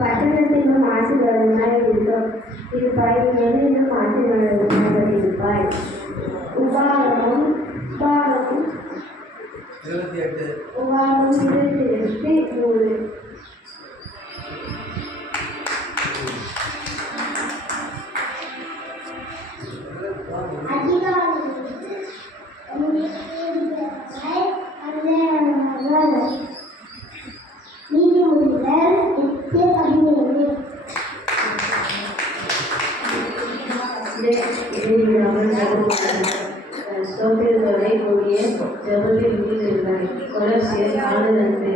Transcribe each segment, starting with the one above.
பட்டணத்திலும் ஆசீர்வாதமாய் இருக்கும் இருப்பாய், என்னிலும் ஆசீர்வாதமாக இருப்பாய். உபாகமம் 28:3. ஸ்தோத்திரத்தோட கூடிய ஜெபத்தில் ஈடுபடுவாய். கொலோசியர் 4:2.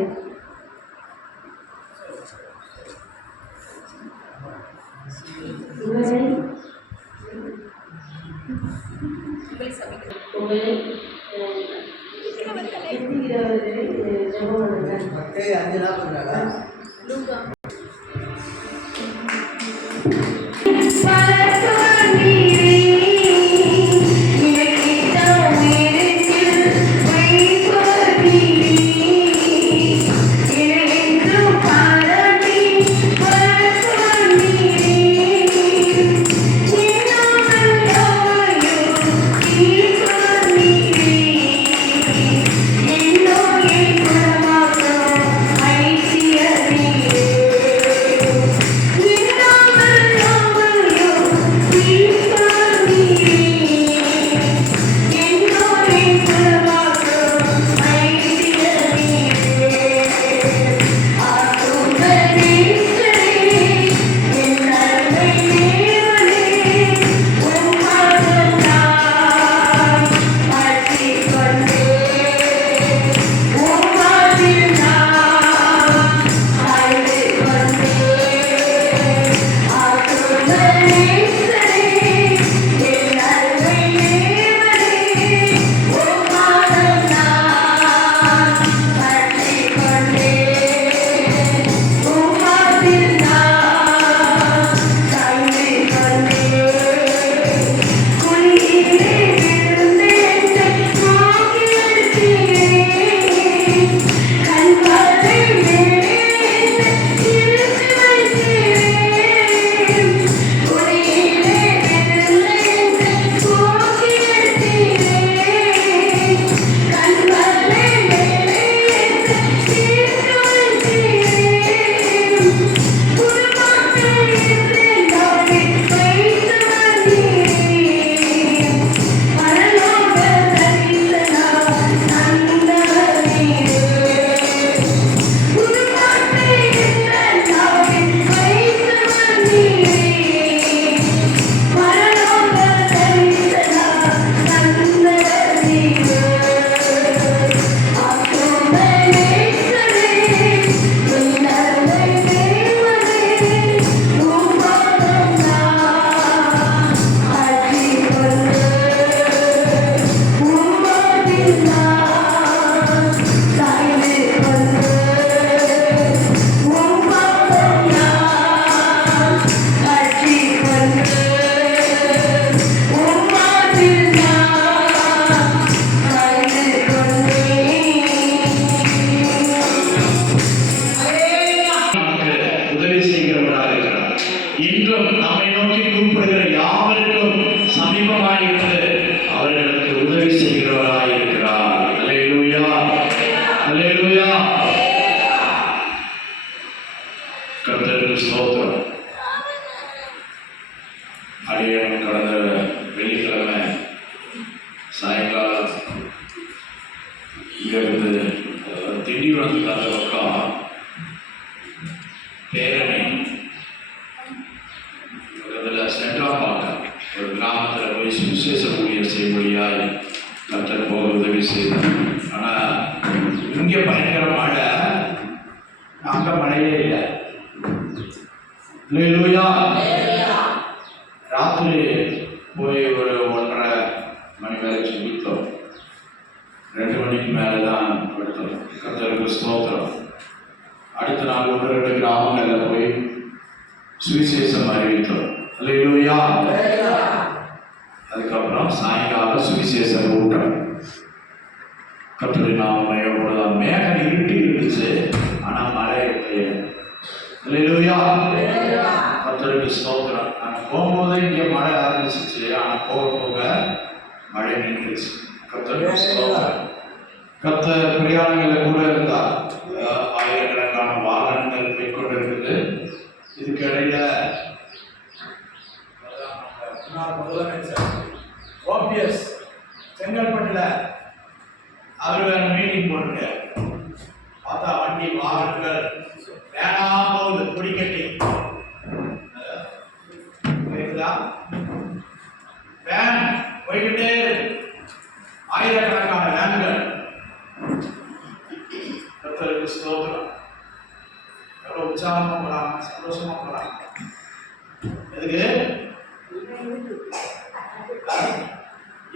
உங்களை ஜெபம் பண்ணுங்க. வழியாய் கர்த்தர் போக உதவி செய்தார். ஆனால் இங்கே பயங்கர மழை, அங்கே மழையே இல்லை. அல்லேலூயா. ராத்திரி போய் ஒரு 1:30 மணி வரை ஜெபித்தோம். 2 மணிக்கு மேலே தான் படுத்தோம். கர்த்தருக்கு ஸ்தோத்திரம். அடுத்த நாள் 1-2 கிராமங்களில் போய் சுவிசேஷம் அறிவித்தோம். அல்லேலூயா. அதுக்கப்புறம் சாயங்காலம் சுவிசேஷ கூட்டம். கர்த்தருடைய நாமம் மகிமைப்படலாம். மேகம் இருட்டி இருந்துச்சு, ஆனால் மழை பெய்யல. அல்லேலூயா. கர்த்தருக்கு ஸ்தோத்திரம். நாங்கள் போகும்போது இங்கே மழை ஆரம்பிச்சிச்சு, ஆனால் போக போக மழை நின்றுச்சு. கர்த்தருக்கு ஸ்தோத்திரம். கர்த்தர் பிரயாணங்களில் கூட இருந்தால் ஆயிரக்கணக்கான வாகனங்கள் போய்கொண்டு இருக்குது. இதுக்கு இடையில முதலமைச்சர் ஓபிஎஸ் செங்கல்பட்டுல அவர் மீட்டிங் போட்டுங்க. பார்த்தா வண்டி வாகனங்கள் வேணாம போகுது, குடிக்கட்டி வேன் போய்கிட்டே இருக்கு. ஆயிரக்கணக்கான வேன்கள். கர்த்தருக்கு ஸ்தோத்திரம். எவ்வளவு உற்சாகமா போறாங்க, சந்தோஷமா போறாங்க. எதுக்கு?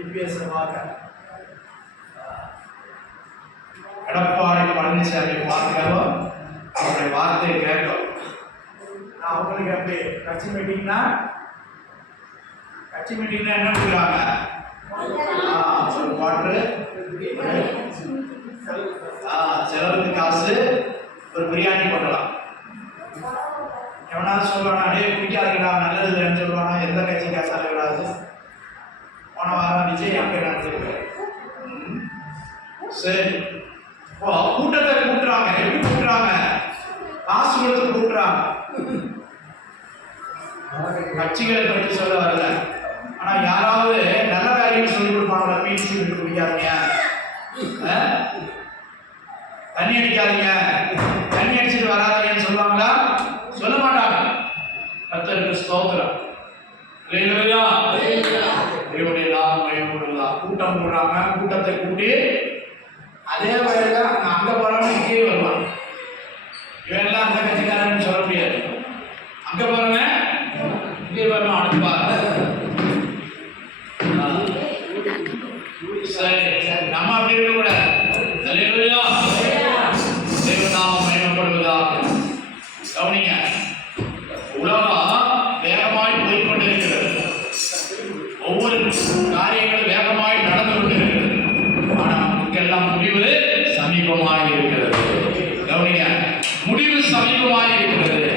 இபிஎஸ் எடப்பாடி பழனிசாமி பார்க்கவும் அவருடைய வார்த்தையை கேட்கும். அவங்களுக்கு எப்படி கட்சி மீட்டிங்னா என்ன கொடுக்குறாங்க? ஒரு பாட்டு, செலவுக்கு காசு, ஒரு பிரியாணி போட்டலாம். எவனாவது சொல்லுவானா, அடே பிடிக்காதுங்களா, நல்லது இல்லைன்னு சொல்லுவானா? எந்த கட்சி காசால விடாது. போன வாரம் விஜய் அங்கே நடந்திருக்கு. சரி, கூட்டத்தை கூட்டுறாங்க. எப்படி கூட்டுறாங்க? காசு கொடுத்து கூட்டுறாங்க. கட்சிகளை பற்றி சொல்ல வரல, ஆனா யாராவது நல்ல காரியம் சொல்லி கொடுப்பாங்களா? பீச்சு குடிக்காதீங்க, தண்ணி அடிக்காதீங்க, தண்ணி அடிச்சுட்டு வராதீங்கன்னு சொல்லுவாங்களா? சொல்ல மாட்டாங்க. கர்த்தருக்கு ஸ்தோத்திரம். அல்லேலூயா. தேவனுடைய நாமம் மகிமைப்படலாம். கூட்டம் போடுறாங்க. கூட்டத்தை கூட்டி அதே வழியில அங்க போறவங்க இங்கே வருவாங்க. இவெல்லாம் அந்த கட்சிக்காரன்னு சொல்ல முடியாது. அங்க போறவங்க இங்கே வருவான். அனுப்பாங்க. சரி, நம்ம அப்படி இருக்க கூடாது. அல்லேலூயா. தேவ நாமம் மகிமைப்படுவதாக. கவனிங்க, உலகம் வேகமாய் போய்கொண்டிருக்கிறது. ஒவ்வொரு காரியங்களும் வேகமாய் நடந்து கொண்டிருக்கிறது. ஆனால் நமக்கெல்லாம் முடிவு சமீபமாய் இருக்கிறது. கவனிங்க, முடிவு சமீபமாய் இருக்கிறது.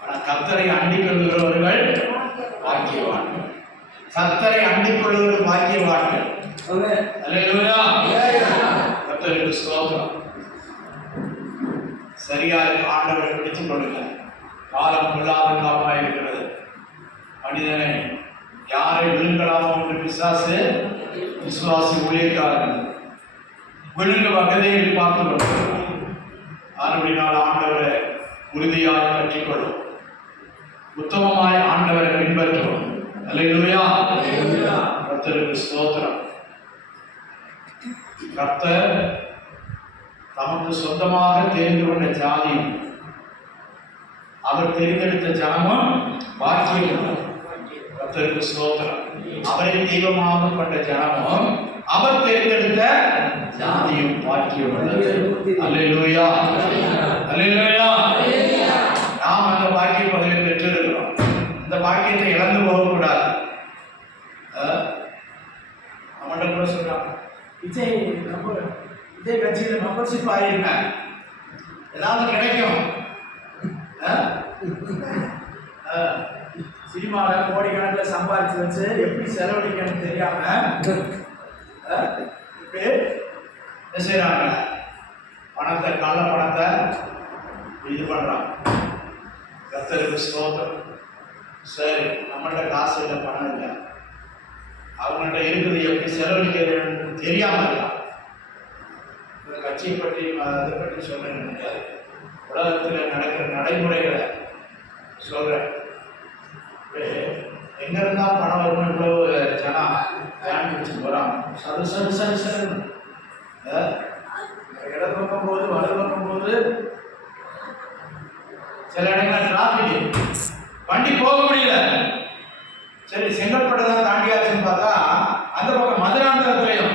ஆனால் கர்த்தரை அண்டிக் கொள்கிறவர்கள் பாக்கியவான்கள். கர்த்தரை அண்டிக் கொள்கிறவர்கள் பாக்கியவான்கள். அல்லேலூயா. கர்த்தருக்கு ஸ்தோத்திரம். சரியாக ஆண்டவரை பிடித்துக் கொள்ளுங்க. காலம் கொள்ளாத காலமாக இருக்கிறது. மனிதனை யாரை விழுங்கலாமோ என்று பிசாசு விசுவாசி ஊழியக்காரன் விழுங்க வகதையில் பார்த்து கொண்டிருக்கிறார். மறுபடினால் ஆண்டவரை உறுதியாக கற்றிக்கொள்ளும். உத்தமமாய் ஆண்டவரை பின்பற்றும். அல்லேலூயா. கர்த்தருக்கு ஸ்தோத்திரம். கர்த்தர் தமக்கு சொந்தமாக தெரிந்து கொண்ட ஜாதியும் அவர் தெரிந்தெடுத்த ஜனமும் பாக்கியம். கர்த்தருக்கு ஸ்தோத்திரம். அவரை தெய்வமாக கொண்ட ஜனமும் அவர் தெரிந்தெடுத்த ஜாதியும் பாக்கியம் உள்ளது. அல்லேலூயா. அல்லேலூயா. நாம் அந்த பாக்கிய பதவியை பெற்றிருக்கிறோம். இந்த பாக்கியத்தை இழந்து போகக்கூடாது. நம்மகிட்ட கூட சொல்றாங்க, விஜய் கட்சியில் மெம்பர்ஷிப் ஆகிருங்க, ஏதாவது கிடைக்கும். சினிமாவில் கோடிக்கணக்கில் சம்பாதிச்சு வச்சு எப்படி செலவழிக்கணும்னு தெரியாம என்ன செய்யறாங்க? பணத்தை, கள்ள பணத்தை இது பண்றாங்க. கர்த்தருக்கு ஸ்தோத்திரம். சரி, நம்மள்ட்ட காசு இல்லை, பணம் இல்லை, அவங்கள்ட்ட இருக்குது, எப்படி செலவழிக்கிறதுன்னு தெரியாம இருக்கலாம். இந்த கட்சியை பற்றி அதை பற்றி சொல்ல நினைக்காது. உலகத்தில் நடக்கிற நடைமுறைகளை சொல்றேன். எங்க இருந்தா பணம் வரும்னு இவ்வளவு சரி சரி சரி சரி இடது பக்கம் போகுது வலது பக்கம் போகுது. சில இடங்கள் டிராபிக் வண்டி போக முடியல. சரி செங்கல்பட்டு தான் தாண்டியாச்சுன்னு பார்த்தா அந்த பக்கம் மதுராந்தகத்திலையும்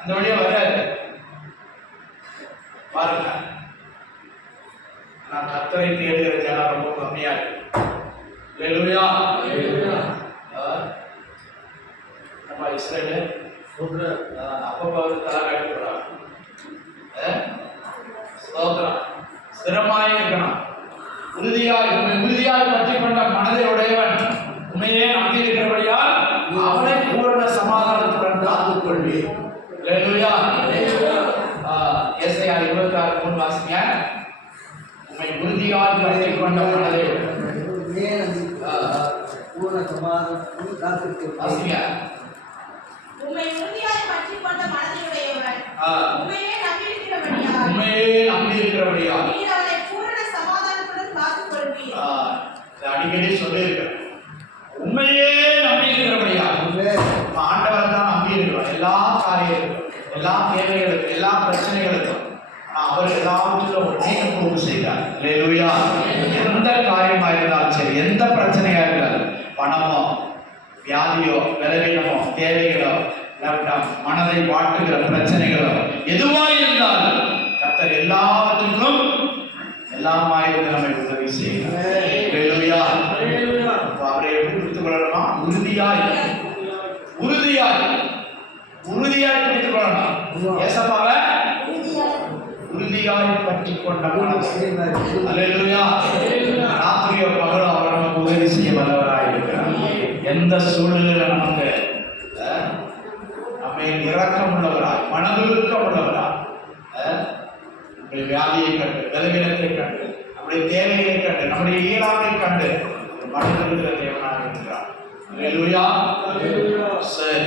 அந்த வழியா வராது பாருங்க. நான் கர்த்தரை தேடுகிற ஜனம் ரொம்ப கம்மியா இருக்கு. அல்லேலூயா. நம்ம இஸ்ரேல் அப்பப்போ தலை காட்டுறாங்க. ஸ்தோத்திரம். ஸ்திரமாய் இருக்கணும், உறுதியாய் பற்றி கொண்ட மனதை உடையவன் உண்மையே நம்பி இருக்கிறபடியால் அவனை பூரண சமாதானத்துடன் காத்துக் கொள்வி. அல்லேலூயா. ஏசாயா 26:3 வாசிங்க. உண்மை உறுதியாய் பற்றி கொண்ட மனதை பூரண சமாதானத்துடன் காத்துக் வாசிங்க. உம்மை உறுதியாய் பற்றிக் கொண்ட மனதையுடையவன் உம்மையே நம்பி இருக்கிறபடியால் நீர் அவனை பூரண சமாதானத்துடன் காத்துக் கொள்வீர். அடிக்கடி சொல்லியிருக்கிறேன், உண்மையே நம்பி இருக்கிறபடியால் ஆண்டவரை தான் நம்பி இருக்கிறோம். எல்லா காரியங்களுக்கும், எல்லா தேவைகளுக்கும், எல்லா பிரச்சனைகளுக்கும் அவர் எல்லாவற்றிலும் ஒன்றே பூர்த்தி செய்கிறார். அல்லேலூயா. எந்த காரியமா இருந்தாலும் சரி, எந்த பிரச்சனையா இருந்தாலும், பணமோ வியாதியோ பலவீனமோ தேவைகளோ மனதை வாட்டுகிற பிரச்சனைகளோ எதுவா இருந்தாலும் கர்த்தர் எல்லாவற்றுக்கும் எல்லாமாயிருந்து நம்மை உதவி செய்கிறார். அல்லேலூயா. அவரை எப்படி பிடித்துக் கொள்ளணுமா? உறுதியாய் பிடித்துக் கொள்ளணும். ஏசப்பாவை உறுதியாய் பற்றி கொண்ட மனது. அல்லேலூயா. ராத்திரியோ பகலோ அவர் நமக்கு உதவி செய்ய வல்லவராய் இருக்கிறார். எந்த சூழ்நிலையில நமக்கு நம்மை இரக்கம் உள்ளவராய், மனதுருக்கம் உள்ளவராய், நம்முடைய வியாதியை கண்டு, பலவீனத்தை கண்டு, நம்முடைய தேவையை கண்டு, நம்முடைய இயலாமை கண்டு மனதிருக்கிற தேவனாக இருக்கிறார். அல்லேலூயா. சரி,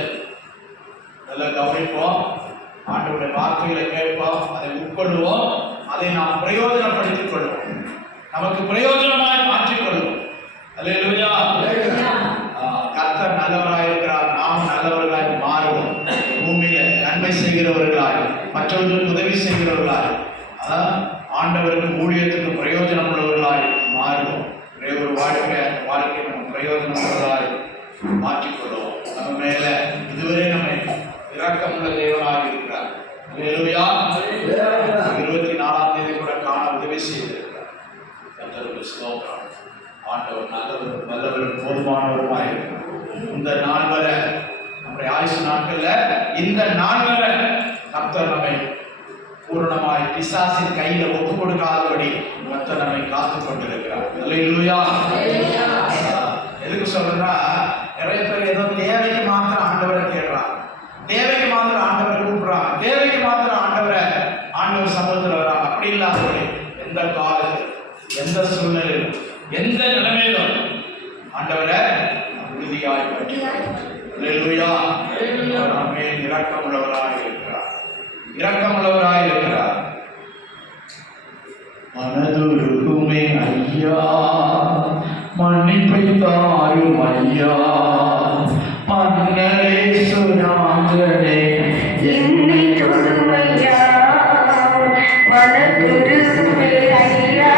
நல்லா கவனிப்போம். ஆண்டவருடைய வார்த்தைகளை கேட்போம், அதை உட்கொள்வோம், அதை நாம் பிரயோஜனப்படுத்திக் கொள்வோம், நமக்கு பிரயோஜனமாய் மாற்றிக்கொள்வோம். அல்லேலூயா. கர்த்தர் நல்லவராய் இருக்கிறார், நாம் நல்லவர்களாய் மாறுவோம். பூமியில நன்மை செய்கிறவர்களாய், மற்றவர்களுக்கு உதவி செய்கிறவர்களாய், ஆண்டவருக்கு ஊழியத்துக்கு பிரயோஜனம் உள்ளவர்களாய் மாறுவோம். ஒரு வாழ்க்கை நம்ம பிரயோஜனம் உள்ளவர்களாய் மாற்றிக்கொள்வோம். நம்ம மேல இதுவரை நம்மை இரக்கமுள்ள தேவனாக இருக்கிறார். அல்லேலூயா. 24ஆம் தேதி கூட காண உதவி செய்திருக்கிறார். கர்த்தருக்கு ஸ்தோத்திரம். ஆண்டவர் நல்லவர், நல்லவர், போதுமானவருமாய் இருக்கிறார். இந்த நாள் வரை, நம்முடைய ஆயுசு நாட்கள்ல இந்த நாள் வரை கர்த்தர் நம்மை பூரணமாய் பிசாசின் கையில ஒப்பு கொடுக்காதபடி கர்த்தர் நம்மை காத்துக் கொண்டிருக்கிறார். அல்லேலூயா. எதுக்கு சொல்றேன்னா, நிறைய பேர் ஏதோ தேவைக்கு மாத்திரம் ஆண்டவரை தேடுறாங்க, தேவைக்கு மாத்திரம் ஆண்டவரை கூப்பிடுறாங்க, தேவைக்கு மாத்திரம் ஆண்டவர் சமூகத்தில் வராங்க. அப்படி இல்லாதபடி எந்த காலத்தில், எந்த சூழ்நிலையிலும், எந்த நிலைமையிலும் ஆண்டவரை உறுதியாய் பற்றி அல்லேலூயா. நம்மே இரக்கம் உள்ளவராக இருக்கிறார், இரக்கம் உள்ளவராக இருக்கிறார். மனதுருகுமே ஐயா, மன்னிப்பை தாரும் ஐயா, மன்னரே சுராங்கனே என்னை தொடுமையா, மனதுருகுமே ஐயா,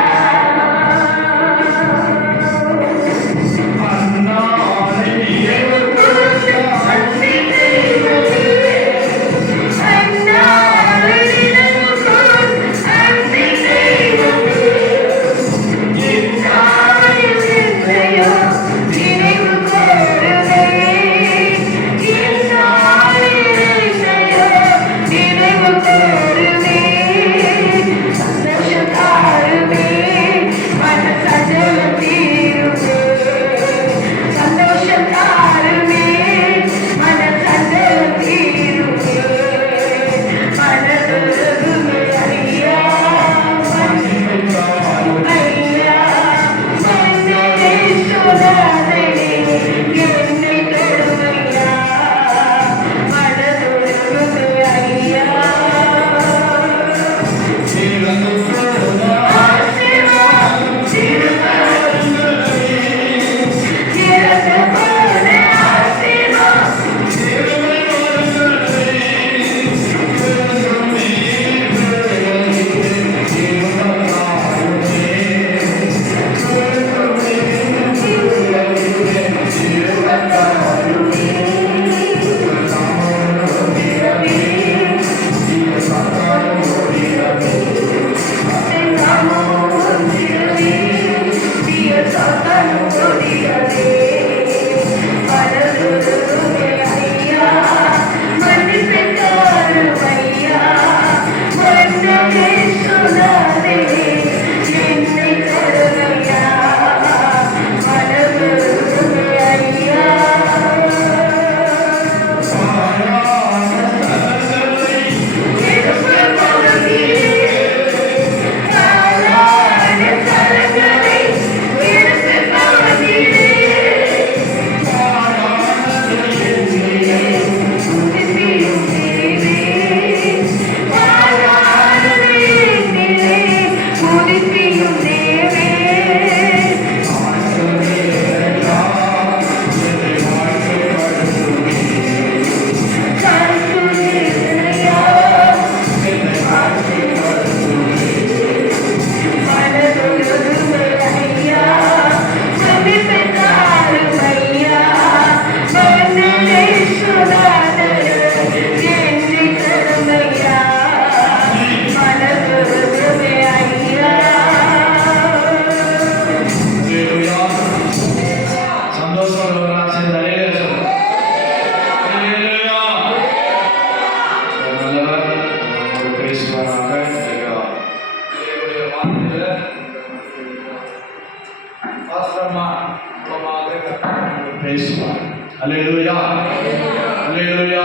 அல்லேலூயா.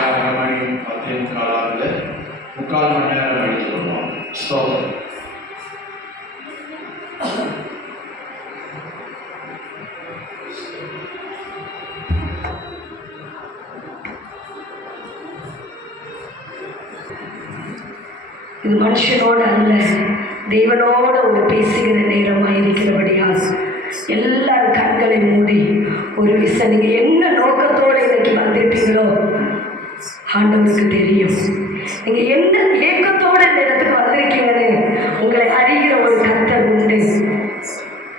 6 மணி 10:45 ஆகுது. 3/4 மணி நேரம் எடுத்துக்கொள்வோம். ஸ்தோத்திரம். இது மனுஷனோடு அல்ல, தேவனோட ஒரு பேசுகிற நேரமாக இருக்கிறபடியால் எல்லாரும் கண்களை மூடி ஒரு விஷயம் நீங்கள் என்ன நோக்கத்தோடு இன்னைக்கு வந்திருப்பீங்களோ ஆண்டவருக்கு தெரியும். நீங்கள் என்ன ஏக்கத்தோடு இந்த இடத்துக்கு வந்திருக்கீங்கன்னு உங்களை அறிகிற ஒரு கர்த்தர் உண்டு.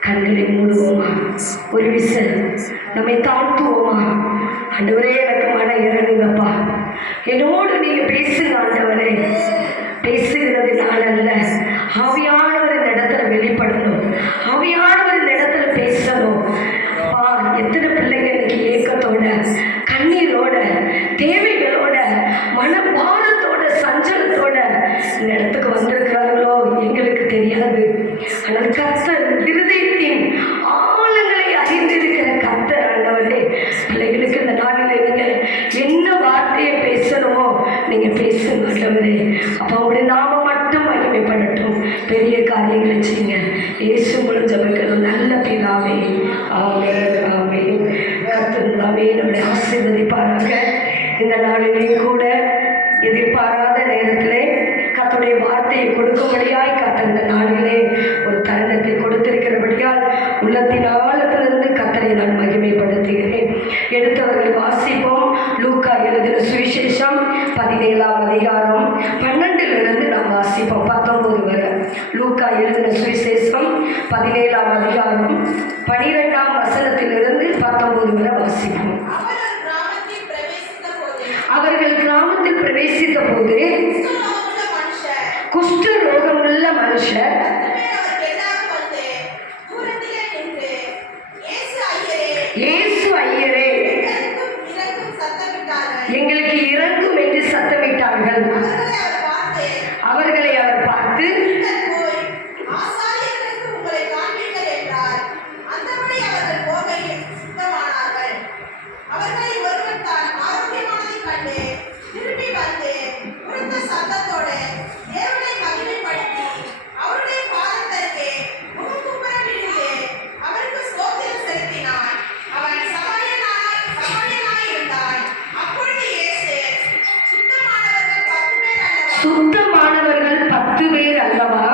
கண்களை மூடுவோமா, ஒரு விஷயம் நம்மை தாழ்த்துவோமா. ஆண்டவரே எனக்கு மனம் இறங்குங்கப்பா, என்னோடு நீங்கள் பேசுங்க ஆண்டவரே. பேசுகிறதுனால அல்ல, ஆவியானவர் இந்த இடத்துல வெளிப்படணும், ஆவியானவர் இந்த இடத்துல பேசணும். அப்பா, எத்தனை பிள்ளைங்க இன்னைக்கு ஏக்கத்தோட, கண்ணீரோட, தேவைகளோட, மனபாரத்தோட, சஞ்சலத்தோட இந்த இடத்துக்கு வந்திருக்கிறார்களோ எங்களுக்கு தெரியாது. ஆனால் கர்த்தர் இருதயத்தின் ஆழங்களை அறிந்திருக்கிற கர்த்தர் ஆண்டவரே, பிள்ளைகளுக்கு இந்த நாளில் நீங்கள் என்ன வார்த்தையை பேசணுமோ நீங்க பேசுங்க ஆண்டவரே. அப்போ உங்களுடைய நாம மட்டும் மகிமைப்படட்டும், பெரிய காரியங்களை செய்யுங்க. இயேசு மூலம் ஜெபிக்கிறோம் நல்ல பிதாவே, ஆமென் ஆமென். கர்த்தர் தாமே நம்மை ஆசீர்வதிப்பாராக. இந்த நாளிலேயும் கூட எதிர்பாராத நேரத்திலே கர்த்தருடைய வார்த்தையை கொடுக்கும்படியாய் கர்த்தர் இந்த நாளிலே ஒரு தருணத்தை கொடுத்திருக்கிறபடியால் உள்ளத்தின் ஆழத்திலிருந்து கர்த்தரை நான் மகிமைப்படுத்துகிறேன். எடுத்தவர்கள் வாசிப்போம். லூக்கா எழுதின சுவிசேஷம் 17ஆம் அதிகாரம் 12 நாம் வாசிப்போம் 19 வரை. லூக்கா எழுதின சுவிசேஷம் 17ஆம் அதிகாரம் 12ஆம் வசனத்திலிருந்து 19 வரை வாசிப்போம். அவர்கள் கிராமத்தில் பிரவேசித்த போது குஷ்ட ரோகமுள்ள மனுஷர் இயேசு ஐயரே, எங்களுக்கு இறங்கும் என்று சத்தமிட்டார்கள். அவர்களை அவர் பார்த்து சுத்தமானவர்கள் 10 பேர் அல்லவா,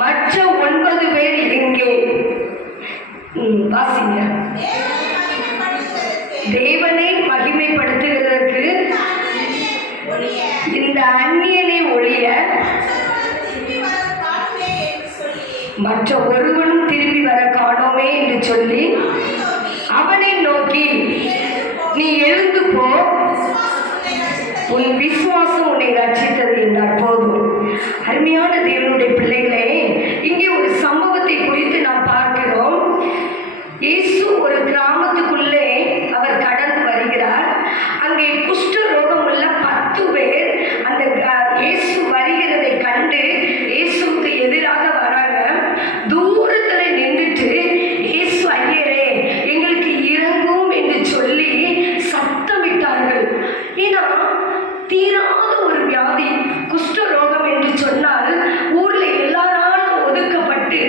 மற்ற 9 பேர் எங்கே? வாசிங்க. தேவனை மகிமைப்படுத்துவதற்கு இந்த அந்நியனை ஒழிய மற்ற ஒருவனும் திரும்பி வர காணோமே என்று சொல்லி அவனை நோக்கி, நீ எழுந்து போ, உன் விசுவாசம் உன்னை ரட்சித்தது என்றார். போதும். அருமையான தேவனுடைய பிள்ளைகளே, இங்கே ஒரு சம்பவத்தை குறித்து நாம் பார்க்கிறோம். இயேசு ஒரு கிராமத்துக்குள்ளே அவர் கடந்து வருகிறார். அங்கே குஷ்ட ரோகம் உள்ள 10 பேர் அந்த இயேசு வருகிறதை கண்டு இயேசுக்கு எதிராக வராங்க. தூரத்தில் நின்றுட்டு இயேசு ஐயரே, எங்களுக்கு இறங்கும் என்று சொல்லி சத்தமிட்டார்கள். ஏன்னா தீராத ஒரு வியாதி, குஷ்ட ரோகம் என்று சொன்னால் ஊர்ல எல்லாராலும் ஒதுக்கப்பட்டு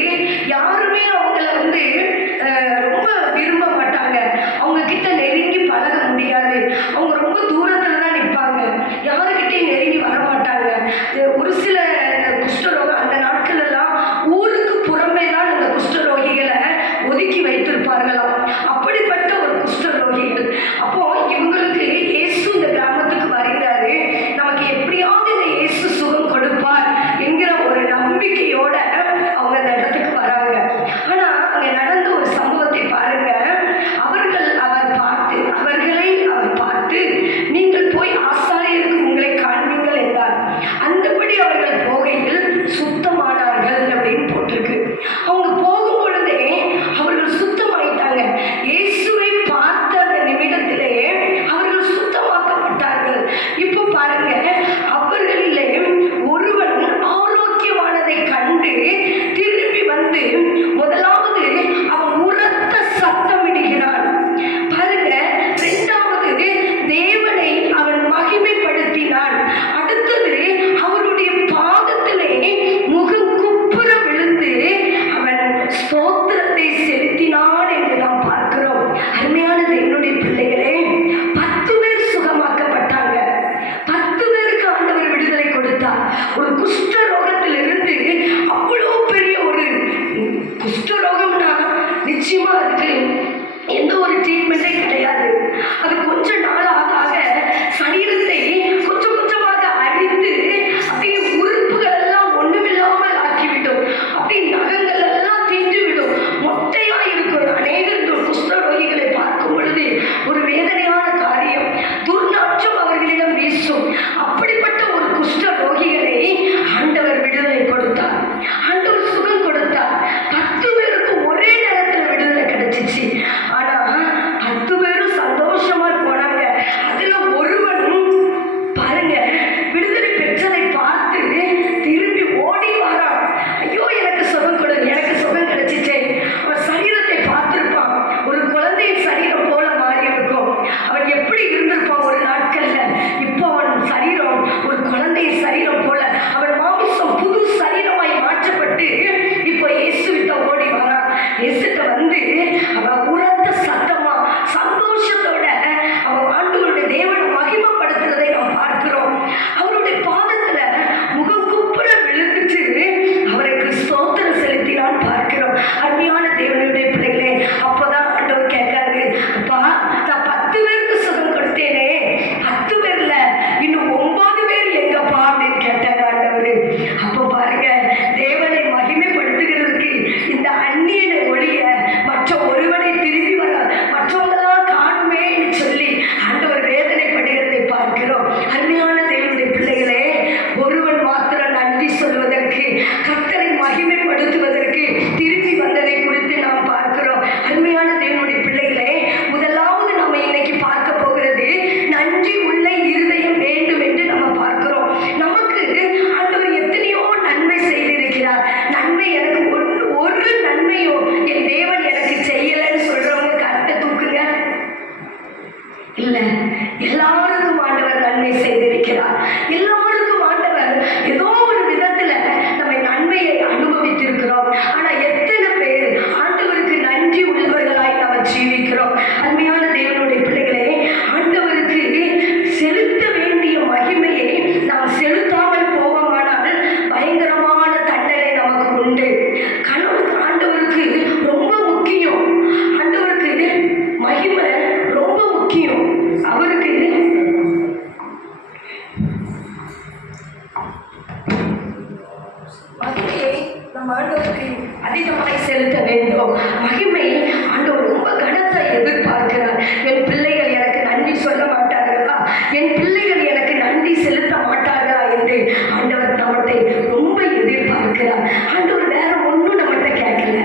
யாருமே அவங்கள ரொம்ப விரும்ப மாட்டாங்க. அவங்க கிட்ட நெருங்கி பழக முடியாது. அவங்க ரொம்ப தூரத்துல தான் நிற்பாங்க, யாருக்கிட்டையும் நெருங்கி வர மாட்டாங்க. ஒரு சில குஷ்டரோகம் அந்த நாட்கள் எல்லாம் ஊருக்கு புறமே தான் இந்த குஷ்டரோகிகளை ஒதுக்கி வைத்திருப்பார்களாம். அப்படிப்பட்ட ஒரு குஷ்டரோகிகள். அப்போ இவங்களுக்கு இயேசு இந்த கிராமத்துக்கு வருகிறாரு, நமக்கு எப்படியாவது இந்த இயேசு சுகம் கொடுப்பார் என்கிற ஒரு நம்பிக்கையோட அவங்க இந்த இடத்துக்கு வராங்க. ஆனா அங்க நடந்த ஒரு சம்பவத்தை பாருங்க. அவர்களை அவர் பார்த்து நீங்கள் போய் ஆசாரியருக்கு உங்களை காண்பீங்கள் என்றார். அந்தபடி அவர்கள் போகையில் சுத்தமானார்கள் அப்படின்னு போட்டிருக்கு. அவங்க போகும் பொழுதே அவர்கள் சுத்தமாயிட்டாங்க. இயேசுவை பார்த்த அந்த நிமிடத்திலே அவர்கள் சுத்தமாக்கப்பட்டார்கள். இப்போ பாருங்க, அவர்களிலே ஒருவன் ஆரோக்கியமானதை கண்டு திரும்பி வந்து முதலாவது அவன் உரத்த சத்தமிடுகிறான். பாருங்க, 2வது வேதனையான காரியம். துர்நாற்றம் அவர்களிடம் வீசும். அப்படிப்பட்ட ஒரு குஷ்ட ரோகிகளை ஆண்டவர் விடுதலை கொடுத்தார். ஆண்டவர் சுகம் கொடுத்தார். 10 பேருக்கு ஒரே நேரத்தில் விடுதலை கிடைச்சிச்சு. ஆனா 10 பேரும் சந்தோஷமா போனாங்க. அதுல ஒருவன் பாருங்க, விடுதலை பெற்றதை பார்த்து திரும்பி ஓடி வரான். ஐயோ, எனக்கு சுகம் கொடு, எனக்கு சுகம் கிடைச்சிச்சே. அவன் சரீரத்தை பார்த்திருப்பான். ஒரு குழந்தையின் சரீரம் போல மாறி இருக்கும். அவன் எப்படி இருந்திருப்பான் ஒரு நாட்கள்ல. இப்போ அவன் சரீரம் ஒரு குழந்தையின் சரீரம் போல, அவன் மாமிசம் புது சரீரமாய் மாற்றப்பட்டு இப்போ இயேசுவிட்ட ஓடி வரான். இயேசுட்ட வந்து அவன் உரத்த சத்தமா சந்தோஷத்தோட அவன் ஆண்டவருடைய தேவனை மகிமைப்படுத்துறதை நாம் பார்க்கிறோம். அவருடைய பாதத்துல முகம் குப்புற விழுந்துட்டு அவருக்கு ஸ்தோத்திரம் செலுத்தினான் பார்க்கிறோம். அருமையான தேவனுடைய பிள்ளைகளே, அப்பதான் ஆண்டவர் கேட்காரு, அப்பா நான் 10 பேருக்கு சுகம் கொடுத்தேனே, 10 பேர்ல இன்னும் 9 பேர் எங்கப்பா அப்படின்னு கேட்டார் ஆண்டவர். அப்ப பாருங்க, தேவனை மகிமைப்படுத்துகிறதுக்கு இந்த அந்நியனை ஒழிய மற்ற ஒருவனை திரும்பி வர மற்றவங்களாம் காணுமேன்னு சொல்லி ஆண்டவர் வேதனைப்படுகிறதை பார்க்கிறோம். அருமையான தேவனுடைய பிள்ளைகளே, ஒருவன் மாத்திரம் நன்றி சொல்வதற்கு, கர்த்தரை மகிமைப்படுத்துவதற்கு திரும்பி வந்ததை குறித்து நாம் பார்க்கிறோம். அருமையான தேவனுடைய பிள்ளைகளே, முதலாவது நம்ம இன்னைக்கு பார்க்க போகிறது நன்றி உள்ள இருதயம் வேண்டும் என்று நம்ம பார்க்கிறோம். நமக்கு ஆண்டவர் எத்தனையோ நன்மை செய்திருக்கிறார். நன்மை எனக்கு ஒரு நன்மையோ என் தேவன் எனக்கு செய்யலைன்னு சொல்றவங்க கருத்தை தூக்குங்க. இல்ல, எல்லாருக்கும் ஆண்டவர் நன்மை செய்திருக்கிறார். எல்லாருக்கும் ஆண்டவர் ஏதோ ஒரு விதத்துல நம்ம நன்மையை அனுபவித்திருக்கிறோம். ஆனா எத்தனை பேர் ஆண்டவருக்கு நன்றி உள்ளவர்களாய் நாம் ஜீவிக்கிறோம்? அருமையான தேவனுடைய பிள்ளைகளே, ஆண்டவருக்கு செலுத்த வேண்டிய மகிமையை நாம் செலுத்தாமல் போவோமானால் பயங்கரமான தண்டனை நமக்கு உண்டு. கடவுளுக்கு ஆண்டவருக்கு ரொம்ப முக்கியம். ஆண்டவருக்கு மகிமை ரொம்ப முக்கியம். அவருக்கு மகிமையை நம் ஆண்டவருக்கு அதிகமாய் செலுத்த வேண்டும். மகிமை ஆண்டவர் ரொம்ப கனத்தை எதிர்பார்க்கிறார். என் பிள்ளைகள் எனக்கு நன்றி சொல்ல மாட்டார்களா, என் பிள்ளைகள் எனக்கு நன்றி செலுத்த மாட்டார்களா என்று ஆண்டவர் நம்மகிட்ட ரொம்ப எதிர்பார்க்கிறார். ஆண்டவர் வேற ஒன்றும் நம்மகிட்ட கேட்கல.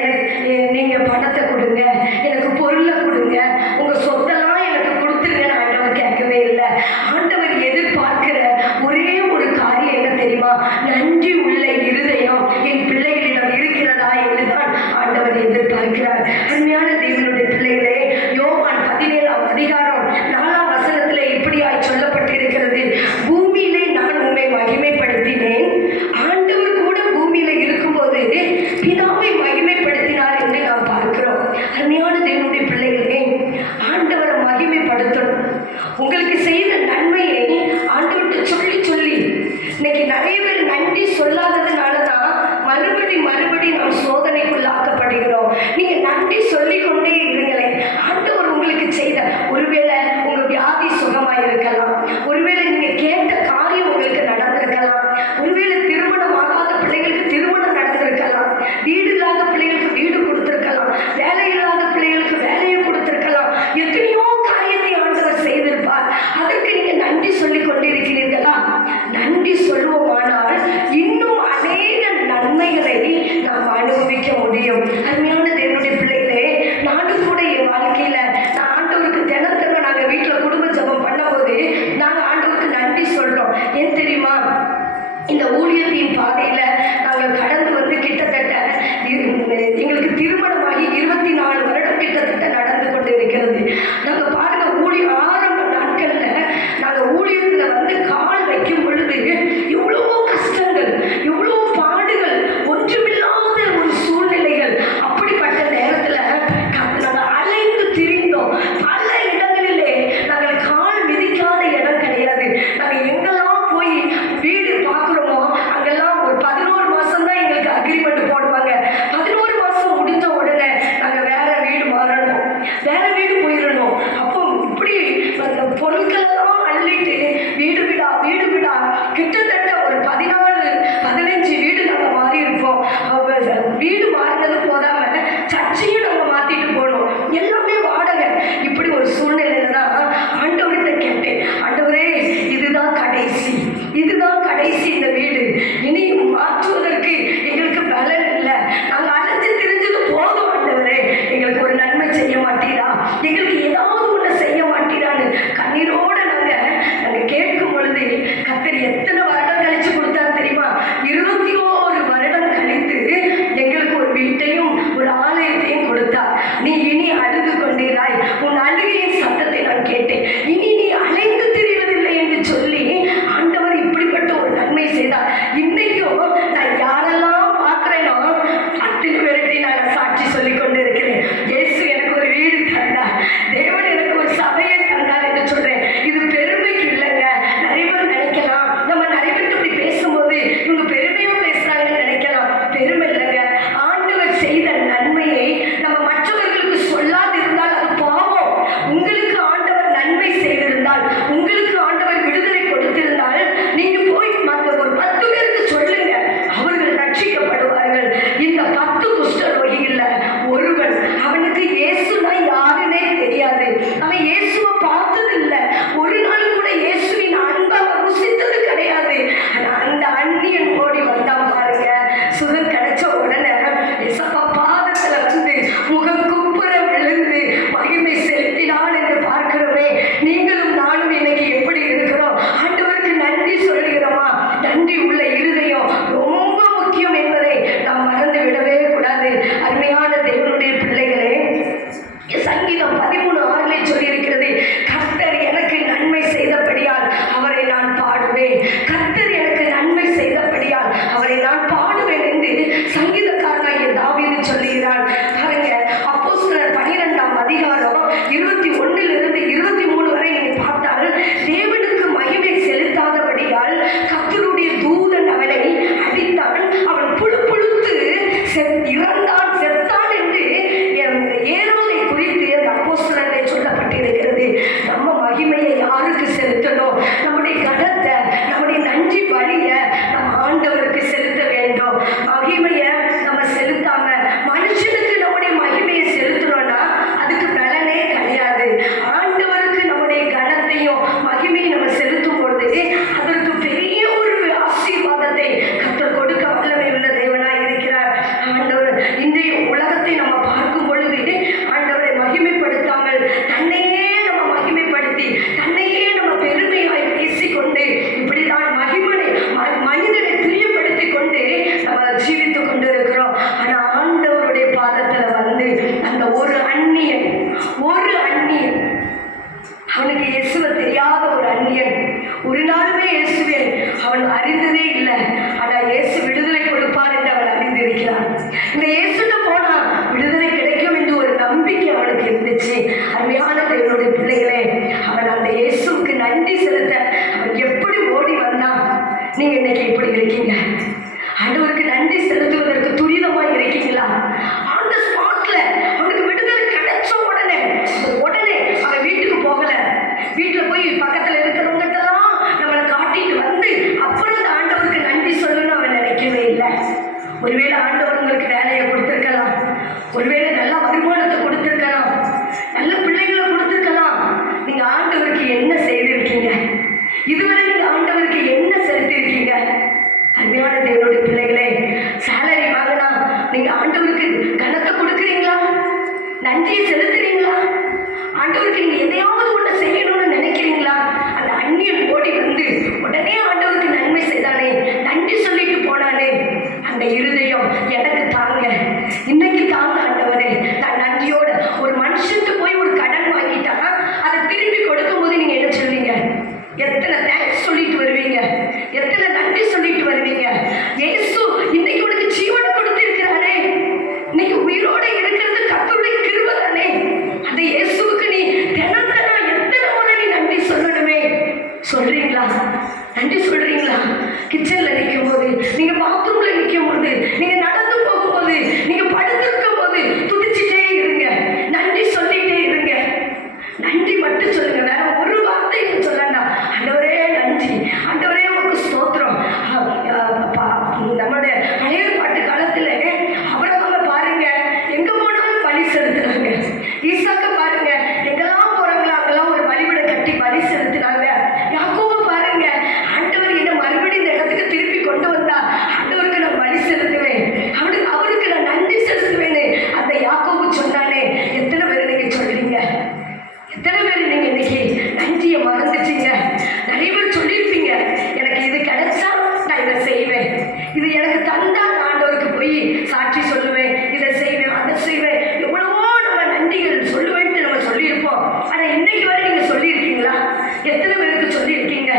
எனக்கு நீங்க பணத்தை கொடுங்க, எனக்கு பொருளை கொடுங்க, உங்க சொத்தெல்லாம் எனக்கு கொடுத்துருங்கன்னு ஆண்டவர் கேட்கவே இல்லை. ஆண்டவர் எதிர்பார்க்கிற ஒரே ஒரு காரியம் என்ன தெரியுமா? நன்றி உள்ள இருதயம் என் பிள்ளைகளிடம் இருக்கிறதா என்றுதான் ஆண்டவர் எதிர்பார்க்கிறார். அருமையான தேவனுடைய பிள்ளைகளே, யோவான் 17ஆம் அதிகாரம் 4ஆம் வசனத்திலே இப்படியாய் சொல்லப்பட்டிருக்கிறது, பூமியிலே நான் உம்மை மகிமைப்படுத்தினேன். ஆண்டவர் கூட பூமியில இருக்கும்போது பிதாவை மகிமைப்படுத்தினார் என்று நாம் பார்க்கிறோம். அருமையான தேவனுடைய பிள்ளைகளே, ஆண்டவரை மகிமைப்படுத்தணும். உங்களுக்கு செய்த நன்மையை ஆண்டவர்கிட்ட சொல்லி சொல்லி இன்னைக்கு நிறைய பேர் நன்றி சொல்லாததுனாலதான் மறுபடி நாம் சோதனைக்குள்ளாக்கப்படுகிறோம். நீங்க நன்றி சொல்லிக் கொண்டே இருங்களேன். ஆண்டவர் உங்களுக்கு செய்த, ஒருவேளை உங்க வியாதி சுகமாயிருக்கலாம், ஒருவேளை நீங்க கேட்ட காரியம் உங்களுக்கு நடந்திருக்கலாம், ஒருவேளை திருமணம் ஆகாத பிள்ளைகளுக்கு திருமணம் நடந்திருக்கலாம், வீடு இல்லாத பிள்ளைகளுக்கு வீடு கொடுத்திருக்கலாம், வேலை இல்லாத பிள்ளைகளுக்கு வேலையை கொடுத்திருக்கலாம். எத்தனையோ காரியத்தை ஆண்டவர் செய்திருப்பார். அதற்கு நீங்க நன்றி சொல்லிக் கொண்டிருக்கிறீர்களா? நன்றி சொல்வோமானால் இன்னும் அநேக நன்மைகளை நாம் அனுபவிக்க அவனுக்கு இயேசுவை தெரியாத ஒரு அந்நியன். ஒரு நாளுமே இயேசுவை அவன் அறிந்ததே இல்லை. ஆனால் இயேசு விடுதலை கொடுப்பார் என்று அவன் அறிந்திருக்கிறான். இந்த இயேசுட்ட போனா விடுதலை கிடைக்கும் என்று ஒரு நம்பிக்கை அவனுக்கு இருந்துச்சு. அருமையான தேவனுடைய பிள்ளைகளே, அவன் அந்த இயேசுக்கு நன்றி செலுத்த அவன் எப்படி ஓடி வந்தான். நீங்க இன்னைக்கு எப்படி இருக்கீங்க? ஆண்டவருக்கு நன்றி செலுத்துவதற்கு துரிதமாக இருக்கீங்களா? அந்த ஸ்பாட்ல அவனுக்கு விடுதலை கிடைச்ச உடனே அவன் வீட்டுக்கு போகல. வீட்டுல போய் பக்கத்துல இருக்கிறவங்கட்டெல்லாம் நம்மளை காட்டிட்டு வந்து அப்புறம் அந்த ஆண்டவருக்கு நன்றி சொல்லணும்னு அவன் நினைக்கவே இல்லை. ஒருவேளை ஆண்டவர் உங்களுக்கு வேலையை கொடுத்திருக்கலாம், ஒருவேளை நல்ல வருமானத்தை கொடுத்திருக்கலாம், நல்ல பிள்ளைகளை கொடுத்திருக்கலாம். நீங்க ஆண்டவருக்கு என்ன செய்திருக்கீங்க? இதுவரை நீங்க ஆண்டவருக்கு என்ன செலுத்திருக்கீங்க? அருமையான தேவனுடைய பிள்ளைகளே, சேலரி வாங்கினா நீங்க ஆண்டவருக்கு கனத்தை கொடுக்குறீங்களா? நன்றியை செலுத்துறீங்களா? ஆண்டவருக்கு நீங்க எதையாவது ஒன்று செய்யணும்னு நினைக்கிறீங்களா? அந்த அந்நியன் ஓடி வந்து உடனே ஆண்டவருக்கு நன்மை செய்தானே, நன்றி சொல்லிட்டு போனானே, அந்த இருதயம் எனக்கு தாங்க, இன்னைக்கு தாங்க ஆண்டவரே. நான் நன்றியோட ஒரு மனுஷனுக்கு போய் ஒரு கடன் வாங்கிட்டானா அதை திரும்பி கொடுக்கும் போது நீங்க என்ன சொல்வீங்க? எத்தனை தேங்க்ஸ் சொல்லிட்டு வருவீங்க, எத்தனை நன்றி சொல்லிட்டு வருவீங்க. இயேசு இன்னைக்கு உனக்கு ஜீவனை கொடுத்திருக்கிறானே, இன்னைக்கு உயிரோட இருக்கிறது கர்த்தருடைய கிருபை தானே. அந்த இயேசுவுக்கு நீ தினம் எத்தனை முறை நீ நன்றி சொல்லணுமே. சொல்றீங்களா? நன்றி சொல்றீங்களா? கிச்சன்ல நிற்கும் போது, நீங்க பாத்ரூம்ல நிற்கும் போது, நீங்க நடந்து போகும்போது, நீங்க படுத்திருக்கும் போது துதிச்சுட்டே இருங்க, நன்றி சொல்லிட்டே இருங்க. நன்றி மட்டும் சொல்லுங்க, வேற ஒரு வார்த்தை சொல்லண்டா. ஆண்டவரே நன்றி, ஆண்டவரே உங்களுக்கு ஸ்தோத்திரம். நம்மளுடைய பழைய பாட்டு காலத்துல அபிரகாம பாருங்க, எங்க போனாலும் பலி செலுத்துறாங்க. ஈசாக்க பாருங்க, எங்கெல்லாம் போறாங்களோ அங்கெல்லாம் ஒரு பலிபீடம் கட்டி பலி செலுத்துறாங்க. யாக்கோபு பாருங்க, ஆண்டவர் என்ன மறுபடியும் இந்த இடத்துக்கு திருப்பி கொண்டு வந்தா ஆண்டவருக்கு நான் பலி செலுத்துவேன், அவருக்கு நான் நன்றி செலுத்துவேன்னு அந்த யாக்கோபு சொன்னானே. எத்தனை பேர் நீங்க சொல்றீங்க? எத்தனை பேர் நீங்க இன்னைக்கு நன்றியை மறந்துட்டீங்க? நிறைய பேர் சொல்லியிருப்பீங்க, எனக்கு இது கிடைச்சா நான் இதை செய்வேன், இது எனக்கு தந்தா நான் ஆண்டவருக்கு போய் சாட்சி சொல்லுவேன், இதை செய்வேன், அதை செய்வேன், எவ்வளவோ நம்ம நன்றிகள் சொல்லுவேன்ட்டு நம்ம சொல்லியிருப்போம். ஆனா இன்னைக்கு வரை நீங்க சொல்லியிருக்கீங்களா? எத்தனை பேருக்கு சொல்லியிருக்கீங்க?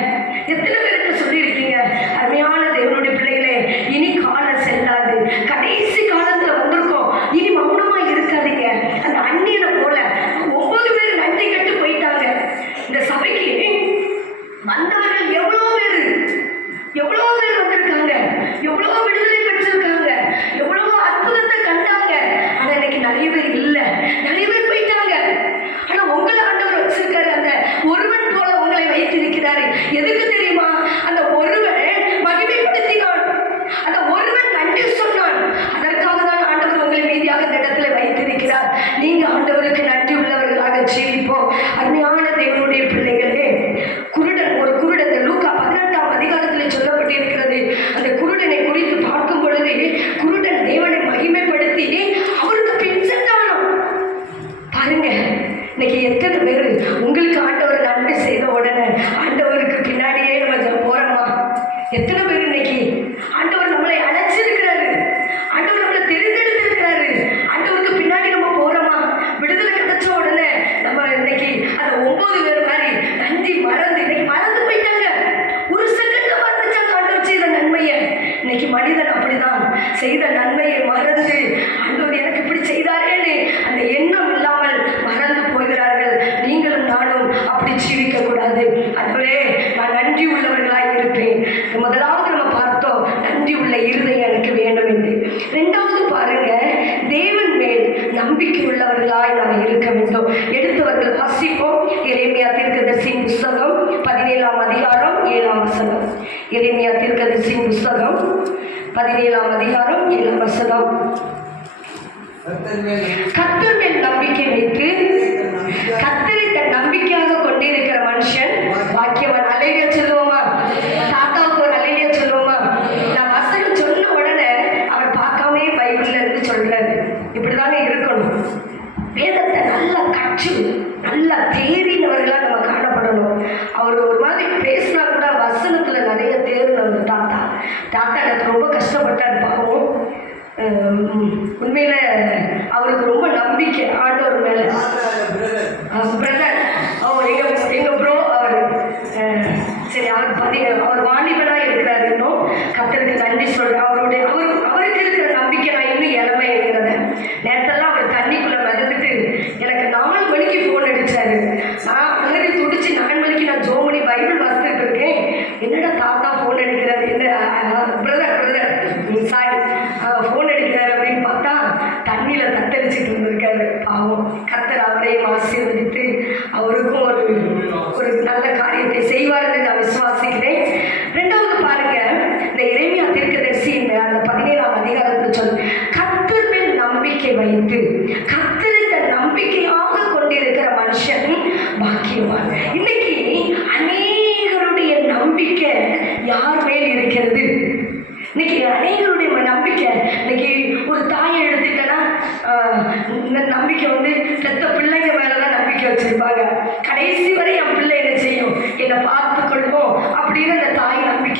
எத்தனை பேருக்கு சொல்லியிருக்கீங்க? அருமையான தேவனுடைய பிள்ளைகளே, இனி காலம் செல்லாது, கடைசி காலத்துல வந்திருக்கோம். இனி மௌனமா இருக்காதீங்க. அந்த அந்நியனை போல 9 பேர் நன்றி கட்டு போயிட்டாங்க. இந்த சபைக்கு வந்தவர்கள் எவ்வளோ பேர் வந்திருக்காங்க, எவ்வளோ விடுதலை பெற்றிருக்காங்க, எவ்வளவோ அற்புதத்தை கண்டாங்க. ஆனா இன்னைக்கு நிறைய பேர் இல்லை, நிறைய பேர் போயிட்டாங்க. ஆனா உங்களை ஆண்டவர் வச்சிருக்காரு, அந்த ஒருவன் போல உங்களை வைத்திருக்கிறாரு. எதுக்கு தெரியுமா? அந்த ஒருவன் மகிமைப்படுத்தினான், அந்த ஒருவன் நன்றி சொன்னான். அதற்காக தான் ஆண்டவர் உங்களை மீதியாக இந்த இடத்துல வைத்திருக்கிறார். நீங்க ஆண்டவருக்கு நன்றி உள்ளவர்களாக ஜீவிப்போம். அருமையான தேவனுடைய பிள்ளைகளே, ஒரு குருடன் லூக்கா 18ஆம் அதிகாரத்தில் சொல்லப்பட்டிருக்கிறது. அந்த குருடனை குறித்து பார்க்கும் பொழுது, குருடன் தேவனை மகிமைப்படுத்தி அவருக்கு பின் சென்றானாம். பாருங்க, இன்னைக்கு எத்தனை பேர் உங்களுக்கு ஆண்டவர் நன்றி செய்த உடனே ஆண்டவருக்கு பின்னாடியே நம்ம போறோமா? எத்தனை பேர் இன்னைக்கு ஆண்டவர் நம்மளை அழைச்சிருக்கிறாரு, ஆண்டவர் நம்மளை தெரிந்தெடுத்திருக்கிறாரு, ஆண்டவருக்கு பின்னாடி நம்ம போறோமா? விடுதலை கிடைச்ச உடனே நம்ம இன்னைக்கு அந்த 9 பேர் மாதிரி நன்றி இன்னைக்கு மறந்து போயிட்டாங்க. ஒரு செகண்ட்ல மறந்துச்சாங்க ஆண்டவர் செய்த நன்மையை. இன்னைக்கு மனிதன் அப்படிதான், செய்த நன்மையை மறந்து ஆண்டவர் எனக்கு இப்படி செய்தாரேன்னு அந்த எண்ணம் இல்லாமல் மறந்து போகிறார்கள். நீங்களும் நானும் அப்படி ஜீவிக்க கூடாது. ஆண்டவரே, நான் நன்றி உள்ளவர்களாய் இருப்பேன். முதலாவது நம்ம பார்த்தோம், நன்றி உள்ள இருதயம் எனக்கு வேண்டும் என்று. ரெண்டாவது பாருங்க, தேவன் மேல் நம்பிக்கை உள்ளவர்களாய் நாம் இருக்க வேண்டும். எடுத்தவர்கள் வாசிப்போம். எரேமியா தீர்க்கதரிசியின் புஸ்தகம் 17ஆம் அதிகாரம் 7ஆம் வசனம். எரேமியா தீர்க்கதரிசியின் புஸ்தகம் 17ஆம் அதிகாரம் 7ஆம் வசனம். கர்த்தர் மேல் நம்பிக்கை வைத்து கர்த்தரை தன் நம்பிக்கையாக கொண்டிருக்கிற மனுஷன் வாக்கியவன். அலையில சொல்லுவோமா? தாத்தாவுக்கு ஒரு அலையில சொல்லுவோமா? நான் வசனம் சொன்ன உடனே அவர் பார்க்காமே பைபிள்ல இருந்து சொல்றாரு. இப்படிதானே இருக்கணும். வேதத்தை நல்லா கற்று நல்லா தேறினவர்களா நம்ம காணப்படணும். அவர் ஒரு மாதிரி பேசினா கூட வசனத்துல நிறைய தேர்ந்தவர் தாத்தா எனக்கு ரொம்ப கஷ்டப்பட்டார். பாவம், உண்மையில அவருக்கு ரொம்ப நம்பிக்கை.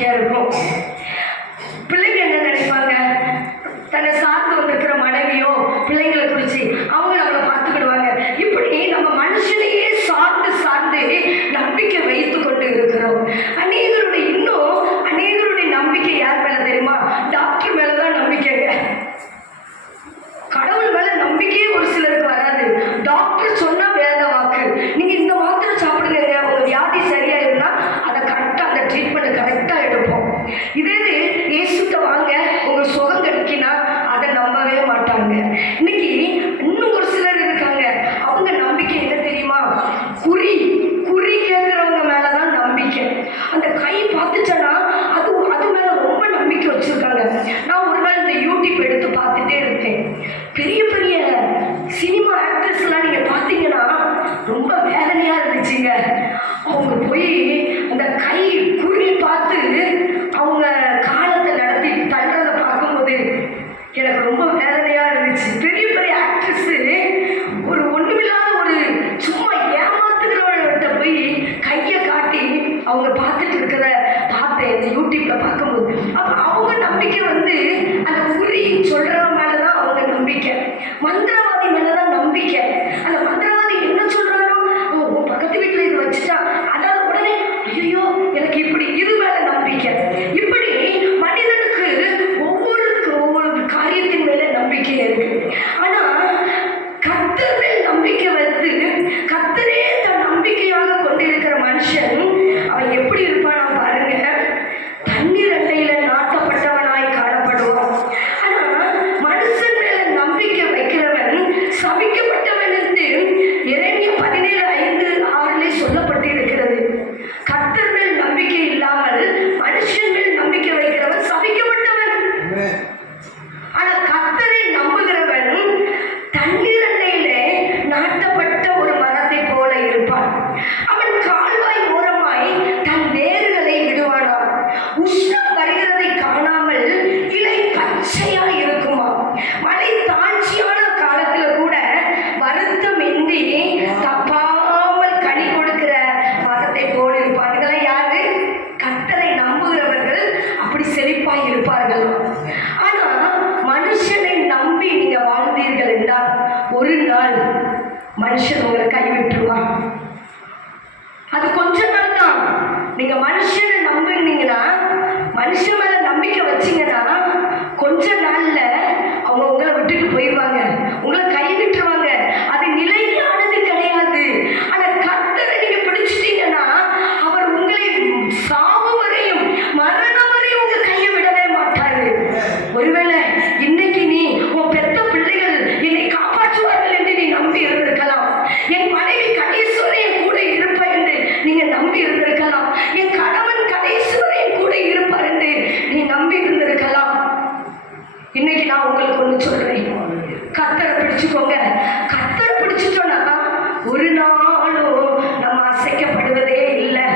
நம்பிக்கையா இருக்கும். பிள்ளைங்க என்ன நினைப்பாங்க, தன்னை சார்ந்து வந்திருக்கிற மனைவியோ பிள்ளைங்களை குறித்து அவங்க நம்மளை பார்த்துக்கிடுவாங்க. இப்படி நம்ம மனுஷனையே சார்ந்து சார்ந்து நம்பிக்கை வைத்து கொண்டு இருக்கிறோம். அநேகருடைய நம்பிக்கை யார் மேல தெரியுமா? டாக்டர் மேலதான் நம்பிக்கைங்க. கடவுள் மேல நம்பிக்கையே ஒரு சிலருக்கு வராது. டாக்டர் சொன்னா வேத வாக்கு, நீங்க இந்த மாத்திரை சாப்பிடுங்க, உங்க வியாதி சரியா இருந்தா அதை கரெக்டா அந்த ட்ரீட்மெண்ட் கரெக்டா எடுப்போம். இதே இயேசுட்ட வாங்க உங்க சுகம் கிடைக்கினா அதை நம்பவே மாட்டாங்க. இன்னைக்கு இன்னும் ஒரு சிலர் இருக்காங்க, அவங்க நம்பிக்கை என்ன தெரியுமா? குறி கேட்கிறவங்க மேலதான் நம்பிக்கை. அந்த கை பார்த்துச்சனா அது மேல ரொம்ப நம்பிக்கை வச்சிருக்காங்க. நான் ஒரு நாள் இந்த யூடியூப் எடுத்து பார்த்துட்டே இருக்கேன். பெரிய பெரிய சினிமா ஆக்ட்ரஸ் எல்லாம் நீங்க பார்த்தீங்கன்னா ரொம்ப வேதனையா இருந்துச்சுங்க. அவங்க போய் அந்த கை குறி பார்த்து அவங்க காலத்தை நடத்தி தள்ளுறதை பார்க்கும்போது எனக்கு ரொம்ப வேதனையா இருந்துச்சு. பெரிய பெரிய ஆக்ட்ரஸ் ஒரு ஒண்ணுமில்லாத ஒரு சும்மா ஏமாத்துகிறவர்கிட்ட போய் கையை காட்டி அவங்க பார்த்துட்டு இருக்கிற பார்த்தேன் இந்த யூடியூப்ல பார்க்கும்போது. அப்ப அவங்க நம்பிக்கை அந்த குறி சொல்றவங்க மேலதான் அவங்க நம்பிக்கை. மந்திரவாதி மேலதான் நம்பிக்கை. அந்த மந்திரவாதி என்ன சொல்றானோ, உன் பக்கத்து வீட்டுல இது வச்சுட்டா அதாவது உடனே ஐயோ எனக்கு இப்படி இது மேல நம்பிக்கை. இப்படி மனிதனுக்கு ஒவ்வொரு காரியத்தின் மேல நம்பிக்கை இருக்கு. ஆனா கர்த்தர் மேல் நம்பிக்கை வைத்து கர்த்தரே தன் நம்பிக்கையாக கொண்டிருக்கிற மனுஷன் அவன் எப்படி இருப்பானா பாருங்க. தண்ணீர் அண்டையில நாட்டப்பட்டவனாய் காணப்படுவான். ஆனா மனுஷன் மேல நம்பிக்கை வைக்கிறவன் சபிக்கப்பட்டவன் என்று எரேமியா 17:5-6 சொல்லப்பட்டிருக்கிறது. கர்த்தர் மேல் நம்பிக்கை இல்லாமல் மனுஷன் மேல் நம்பிக்கை வைக்கிறவன் சபிக்கப்பட்டவன். ஆனா கர்த்தரை நம்புகிறவன் தண்ணீர் அண்டையிலே நாட்டப்பட்ட ஒரு மரத்தை போல இருப்பான். அவன் கால்வாய் ஓரமாய் தன் வேர்களை விடுவானாம். உஷ்ணம் வருகிறதை காணாமல் இலை பச்சையா இருக்குமா. மழை தாழ்ச்சியான காலத்துல கூட வருத்தம் இன்றி தப்பாமல் கனி கொடுக்கிற மரத்தை போல இருப்பான். இதெல்லாம் யாரு? கர்த்தரை நம்புகிறவர்கள் அப்படி செழிப்பாய் இருப்பார்கள். ஆனா மனுஷனை நம்பி நீங்க வாழ்ந்தீர்கள் என்றால் ஒரு நாள் மனுஷன் உங்களை கைவிட்டுருவான். அது கொஞ்ச நாள் தான். நீங்க மனுஷனை நம்புனீங்கன்னா, மனுஷன் மேல நம்பிக்கை வச்சீங்கன்னா கொஞ்ச நாள்ல அவங்க உங்களை விட்டுட்டு போயிடுவாங்க, உங்களை கைவிட்டுருவாங்க. அது நிலையானது கிடையாது. ஆனா கர்த்தரை நீங்க பிடிச்சிட்டீங்கன்னா அவர் உங்களை சாவு வரையும் மரணம் வரையும் உங்க கையை விடவே மாட்டாரு. ஒருவேளை இன்னைக்கு நீ உன் பெத்த பிள்ளைகள் என்னை காப்பாற்றுவார்கள் என்று நீ நம்பி இருந்திருக்கலாம். என் மனைவி கடைசி வரை என் கூட இருப்பார் என்று நீங்க நம்பி இருந்திருக்கலாம். என் கணவன் கடைசி வரை என் கூட இருப்பார் என்று நீ நம்பி இருந்திருக்கலாம். இன்னைக்கு நான் உங்களுக்கு ஒண்ணு சொல்றேன், கர்த்தரை பிடிச்சுக்கோங்க. கர்த்தரை பிடிச்சிட்டோம்னா ஒரு நாளும் நம்ம அசைக்கப்படுவதே இல்லை.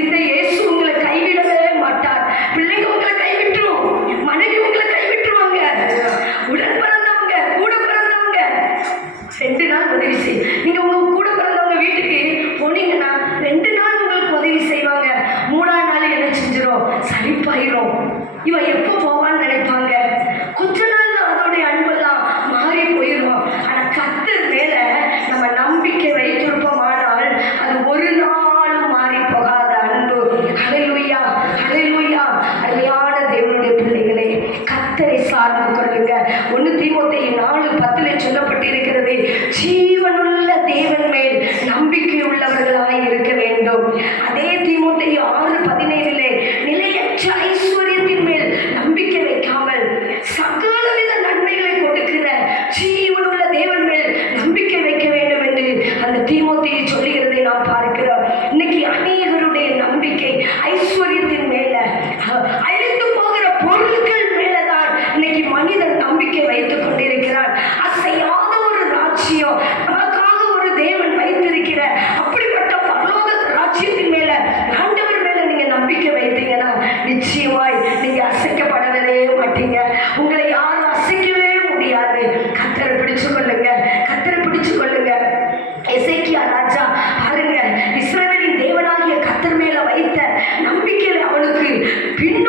இந்த இயேசு உங்களை கைவிடவே மாட்டார். பிள்ளைங்க உங்களை கைவிட்டுரும், மனைவி உங்களை கைவிட்டுருவாங்க, உடன் பிறந்தவங்க கூட பிறந்தவங்க 2 நாள் உதவி செய். நீங்க உங்க கூட பிறந்தவங்க வீட்டுக்கு போனீங்கன்னா 2 நாள் உங்களுக்கு உதவி செய்வாங்க. 3ஆம் நாள் என்ன செஞ்சிடும்? சலிப்பாயிரும். இவன் எப்போ போவான்னு நினைப்பாங்க. கொஞ்ச நாள் தான் அதோடைய அன்பெல்லாம் மாறி போயிடும். ஆனா கர்த்தர் மேல நம்ம நம்பிக்கை வைத்திருப்போமானால் அது ஒரு நாளும் மாறி போகாத அன்பு. ஹல்லேலூயா, ஹல்லேலூயா. அருமையான தேவனுடைய பிள்ளைகளே, கர்த்தரை சார்ந்து கொள்ளுங்க. 1 தீமோத்தேயு 4:10 சொல்லப்பட்டிருக்கிறது, ஜீவனுள்ள தேவன் மேல் நம்பிக்கை உள்ளவர்களாய் இருக்க வேண்டும். அதே தீமோத்தேயு 6:17 நிலையற்ற ஐஸ்வர்யத்தின் மேல் நம்பிக்கை வைக்காமல் சகலவித நன்மைகளை கொடுக்கிற ஜீவனுள்ள தேவன் மேல் நம்பிக்கை வைக்க வேண்டும் என்று அந்த தீமோத்தேயு சொல்லுகிறதை நாம் பார்க்கிறோம். இன்னைக்கு அநேகருடைய நம்பிக்கை ஐஸ்வர்யத்தின் மேல, அழிந்து போகிற பொருட்கள் மேலதான் இன்னைக்கு மனிதன் நம்பிக்கை வைத்துக் கொண்டிருக்கிறான். அசையாத ஒரு ராஜ்யம் நமக்காக ஒரு தேவன் வைத்திருக்கிற அப்படிப்பட்ட பரலோக ராஜ்யத்தின் மேல, ஆண்டவர் மேல நீங்க நம்பிக்கை வைத்தீங்கன்னா நிச்சயமாய் நீங்க அசைக்கப்படவே மாட்டீங்க. உங்களை யாரும் அசைக்கவே முடியாது. கர்த்தரை பிடிச்சு கொள்ளுங்க, கர்த்தரை பிடிச்சு கொள்ளுங்க. எசேக்கியா ராஜா பாருங்க, இஸ்ரவேலின் தேவனாகிய கர்த்தர் மேல வைத்த நம்பிக்கையில் அவனுக்கு பின்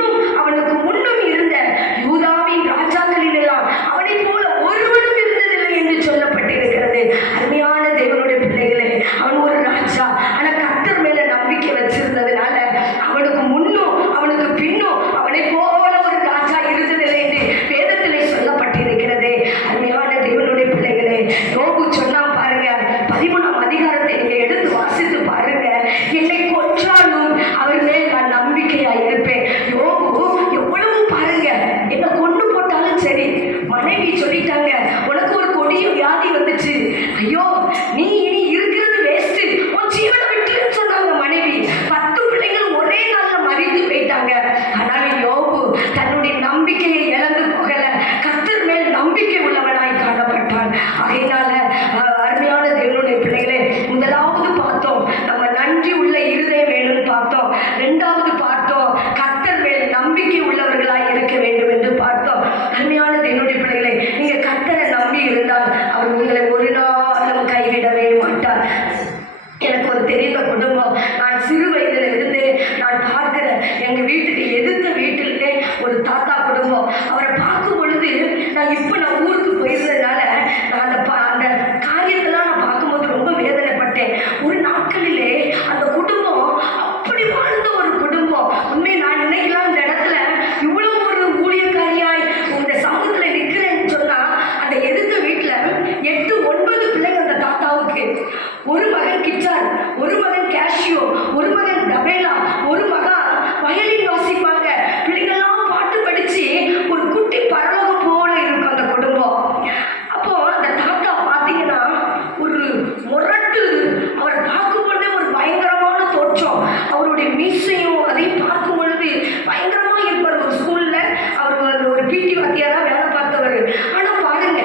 மீசையும் அதையும் பார்க்கும் பொழுது பயங்கரமா இருப்பார். ஒரு ஸ்கூல்ல அவர் ஒரு பிடி வாத்தியாரா வேலை பார்த்தவர். ஆனா பாருங்க,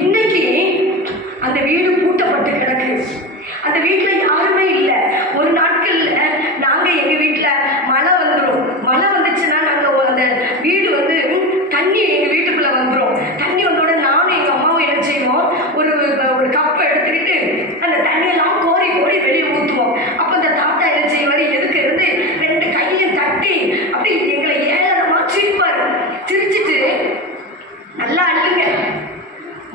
இன்னைக்கு அந்த வீடு பூட்டப்பட்டு கிடக்கு. அந்த வீட்டுல யாருமே இல்லை. ஒரு நாட்கள்ல நாங்க எங்க வீட்டுல மழை வந்துடும். மழை வந்துச்சுன்னா நாங்க அந்த வீடு வந்து தண்ணி எங்க வீட்டுக்குள்ள வந்துடும். தண்ணி வந்தோட நானும் எங்க அம்மாவும் என்ன செய்வோம், ஒரு கப்பை எடுத்துக்கிட்டு அந்த தண்ணியெல்லாம் கோரி கோரி வெளியே ஊற்றுவோம். அப்போ அந்த தாத்தா என்ன செய்வார், எதுக்கு இருந்து 2 கையும் தட்டி அப்படி எங்களை ஏளனமா சிரிப்பார். சிரிச்சிட்டு நல்லா அள்ளுங்க,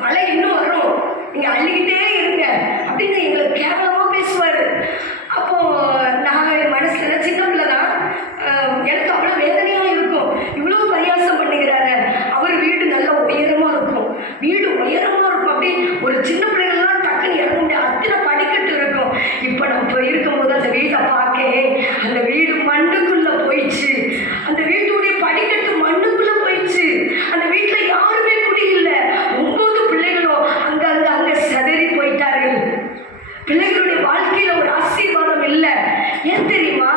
மழை இன்னும் வரும், நீங்க அள்ளிக்கிட்டே இருங்க அப்படின்னு எங்களை கேவலமா பேசுவார். அப்போ நான் மனசுல சின்ன பிள்ளை தான், எனக்கு அவ்வளோ வேதனையா இருக்கும். இவ்வளோ பரியாசம் பண்ணுகிறாரு. அவர் வீடு நல்ல உயரமா இருக்கும், வீடு உயரமா இருக்கும். அப்படி ஒரு சின்ன பிள்ளைகள்லாம் டக்குன்னு இறங்க முடியாது, அத்தனை படிக்கட்டு இருக்கும். இப்போ நம்ம இருக்கும்போது அந்த வீட்டை பார்க்க, அந்த வீடு மண்ணுக்குள்ள போயிடுச்சு. அந்த வீட்டுடைய படிக்கட்டு மண்ணுக்குள்ள போயிடுச்சு. அந்த வீட்டுல யாருமே குடியில்லை. 9 பிள்ளைகளும் அங்க சிதறி போயிட்டார்கள். பிள்ளைகளுடைய வாழ்க்கையில ஒரு ஆசீர்வாதம் இல்லை. ஏன் தெரியுமா?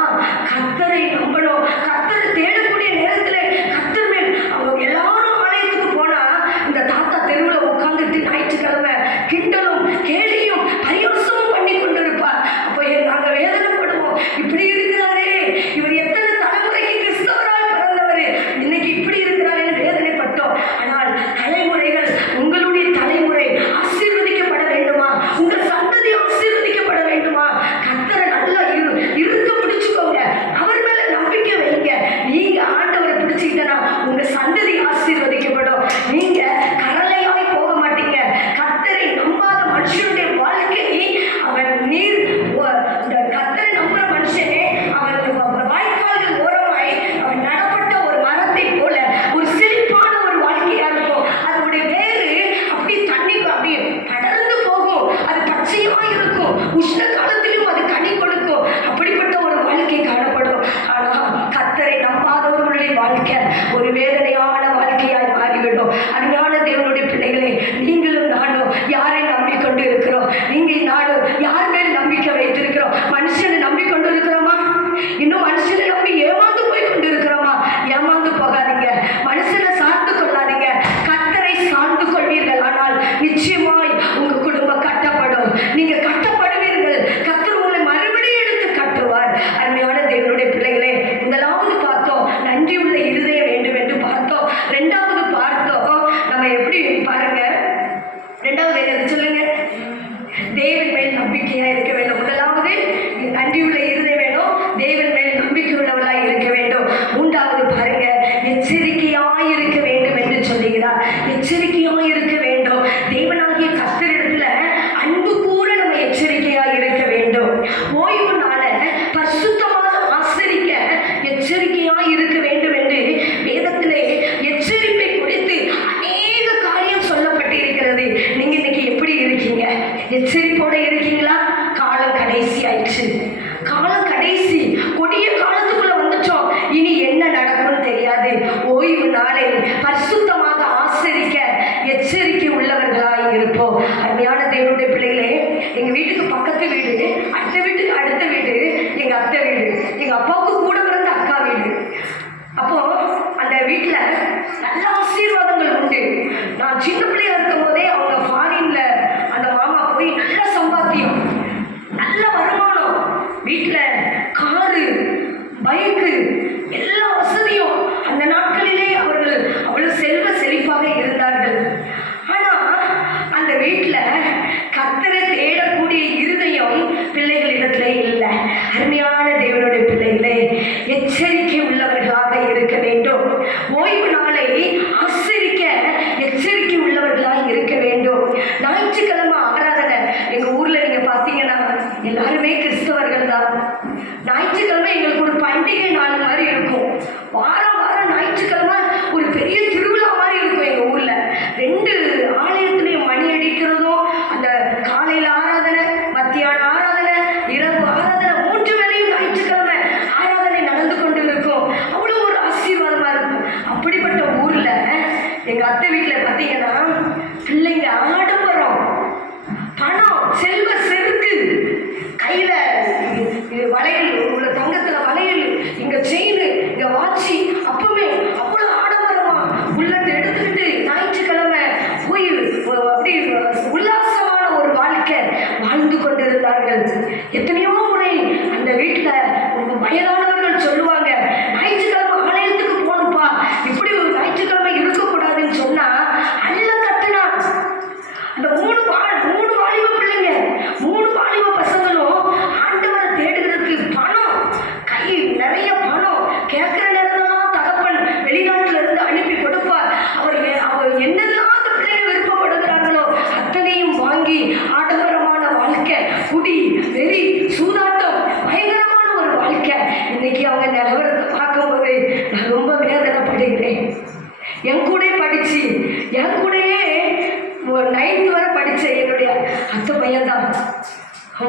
கர்த்தரை நம்பணும். கர்த்தரை தேடக்கூடிய நேரத்துல கர்த்தர் மேல் அவங்க எல்லாரும் ஆலயத்துக்கு போனா இந்த தாத்தா தெருவில் உட்கார்ந்துட்டு ஞாயிற்றுக்கிழமை கிண்டலும் கேலியும் பரியோசமும் பண்ணி கொண்டிருப்பார். அப்போ நாங்க வேதனைப்படுவோம், இப்படி இருக்கிறாரே, இவர் எத்தனை தலைமுறைக்கு கிறிஸ்தவராய் பிறந்தவர், இன்னைக்கு இப்படி இருக்கிறாரேன்னு வேதனைப்பட்டோம். ஆனால் தலைமுறைகள், உங்களுடைய தலைமுறை ஆசீர்வதிக்கப்பட வேண்டுமா? உங்கள் சந்ததி ஆசீர்வதிக்கப்பட வேண்டுமா? கர்த்தரை நல்லா இருக்க பிடிச்சுக்கோங்க, அவர் மேல நம்பிக்கை வைங்க. நீங்க ஆண்டவரை பிடிச்சிக்கிட்டனா உங்க சந்ததி ஆசீர்வதிக்கப்படும். நீங்க கரலையாய் போக மாட்டீங்க. கர்த்தரை நம்பாத மனுஷனுடைய வாழ்க்கை அவன் கர்த்தரை நம்புற மனுஷனே அவன் வாய்க்கால்கள் ஓரமாய் அவன் நடப்பட்ட ஒரு மரத்தை போல ஒரு செழிப்பான ஒரு வாழ்க்கையா இருக்கும். அதனுடைய வேறு அப்படி தண்ணிக்கு அப்படியே படர்ந்து போகும். அது பச்சையா இருக்கும். உஷ்ண காலத்திலும் அது கனி கொடுக்கும். அப்படிப்பட்ட ஒரு வாழ்க்கை காணப்படும். ஆனால் கர்த்தரை நம்பாதவர்களுடைய வாழ்க்கை ஒரு வேதனையான வாழ்க்கையாய் மாறிவிடும். அருமையான தேவனுடைய பிள்ளைகளே, நீங்களும் நானும் யாரை நம்பிக்கொண்டு இருக்கிறோம்? நீங்க நானும் யார் மேல் நம்பிக்கை வைத்திருக்கிறோம்? மனுஷனை நம்பிக்கொண்டு இருக்கிறோமா? இன்னும் மனுஷனை நம்பி ஏமாந்து போய் கொண்டு இருக்கிறோமா? ஏமாந்து போகாதீங்க. மனுஷனை சார்ந்து கொள்ளாதீங்க. கர்த்தரை சார்ந்து கொள்வீர்கள். ஆனால் நிச்சயமாய் உங்க குடும்பம் கட்டப்படும். நீங்க கட்டப்படுவீர்கள். கர்த்தர் உங்களை மறுபடியும் எடுத்து கட்டுவார். அருமையான தேவனுடைய பிள்ளைகளே, முதலாவது பார்த்தோம் நன்றி உள்ள இருதயம் வேண்டும் என்று பார்த்தோம். 2வது பார்த்தோம் நம்ம எப்படி பாருங்க. 2வது என்ன சொல்லுங்க? தேவன் மேல் நம்பிக்கையா இருக்க வேண்டும். முதலாவது நன்றி உள்ள இருதயம் வேணும், தேவன் மேல் நம்பிக்கை உள்ளவளாய் இருக்க வேண்டும். 3வது பாருங்க, எச்சரிக்கையாய் இருக்க வேண்டும் என்று சொல்லுகிறார். எச்சரிக்கையாய் இருக்க வேண்டும். தேவனாகிய கர்த்தரிடத்துல அன்பு கூற நம்ம எச்சரிக்கையாய் இருக்க வேண்டும். ஓய்வு நாள பரிசுத்தமாக ஆசரிக்க எச்சரிக்கையாய் இருக்க வேண்டும் என்று வேதத்திலே எச்சரிப்பை குறித்து அநேக காரியம் சொல்லப்பட்டு இருக்கிறது. நீங்க இன்னைக்கு எப்படி இருக்கீங்க? எச்சரிப்போட இருக்கீங்களா? காலம் கடைசி ஆயிடுச்சு. காலம் கடைசி, கொடிய காலத்துக்குள்ள வந்துட்டோம். இனி என்ன நடக்கும்னு தெரியாது. ஓய்வு நாளை பரிசுத்தமாக ஆசரிக்க எச்சரிக்கை உள்ளவர்களாய் இருப்போம். அருமையான தேவனுடைய பிள்ளைகளே, எங்க வீட்டுக்கு பக்கத்து வீடு, அடுத்த வீட்டுக்கு அடுத்த வீடு எங்க அத்தை வீடு, எங்க அப்பாவுக்கு கூட பிறந்த அக்கா வீடு. அப்போ அந்த வீட்டுல நல்ல ஆசீர்வாதங்கள் உண்டு. நான் சின்ன பிள்ளையா இருக்கும் போதே அவங்க ஃபாரின்ல அந்த மாமா போய் நல்ல சம்பாத்தியம், நல்ல வருமானம், வீட்டுல காரு, பைக்கு, எல்லா வசதியும். அந்த நாட்களிலே அவர்கள் அவ்வளவு செல்வ செழிப்பாக இருந்தார்கள். ஆனா அந்த வீட்டுல கர்த்தரை தேடக்கூடிய இருதயம் பிள்ளைகளிடத்திலே இல்லை. அருமையான தேவனுடைய பிள்ளைகளே, எச்சரிக்கை உள்ளவர்களாக இருக்க வேண்டும். ஓய்வு நாளை ஆசரிக்க எச்சரிக்கை உள்ளவர்களாக இருக்க வேண்டும். ஞாயிற்றுக்கிழமை ஆராதனை எங்க ஊர்ல நீங்க பாத்தீங்கன்னா எல்லாருமே கிறிஸ்தவர்கள் தான். ஞாயிற்றுக்கிழமை எங்களுக்கு ஒரு பண்டிகை நாள் மாதிரி இருக்கும். வாரம் வாரம் ஞாயிற்றுக்கிழமை ஒரு பெரிய திருவிழா மாதிரி இருக்கும் எங்க ஊர்ல. 2 ஆலயத்திலையும் மணி அடிக்கிறதும், அந்த காலையில ஆராதனை, மத்தியான ஆராதனை, இரவு ஆராதனை, 3 வேளையும் ஞாயிற்றுக்கிழமை ஆராதனை நடந்து கொண்டு இருக்கும். அவ்வளவு ஒரு ஆசீர்வாதமா இருக்கும். அப்படிப்பட்ட ஊர்ல எங்க அத்தை வீட்டுல பாத்தீங்கன்னா பிள்ளைங்க ஆடம்பரம், பணம், செல்வ செருக்கு, கையில வளையல் உள்ள தங்கத்துல வளையல் வயதானவர்கள் சொல்லுவாங்க, ஞாயிற்றுக்கிழமை ஆலயத்துக்கு போகணும்ப்பா, இப்படி ஒரு ஞாயிற்றுக்கிழமை இருக்கக்கூடாதுன்னு சொன்னா அல்ல கத்துனா. அந்த மூணு வாலிப பிள்ளைங்க, 3 வாலிப பசங்களும் ஆண்டவரை தேடுகிறதுக்கு பணம், கை நிறைய பணம், கேட்கிற நேரம்லாம் தகப்பன் வெளிநாட்டுல இருந்து அனுப்பி கொடுப்பார். அவர் என்னெல்லாம் அந்த பிள்ளைங்க விருப்பப்படுகிறார்களோ அத்தனையும் வாங்கி ஆடம்பரமான வாழ்க்கை, குடி, வெறி, சூதாட்டம், பயங்கரமான ஒரு வாழ்க்கை. இன்னைக்கு அவங்க நிலவரத்தை பார்க்கும்போது நான் ரொம்ப வேதனைப்படுகிறேன். என் கூட படிச்சு, என் கூடயே 9th வரை படிச்ச என்னுடைய அத்தை பையன்தான்.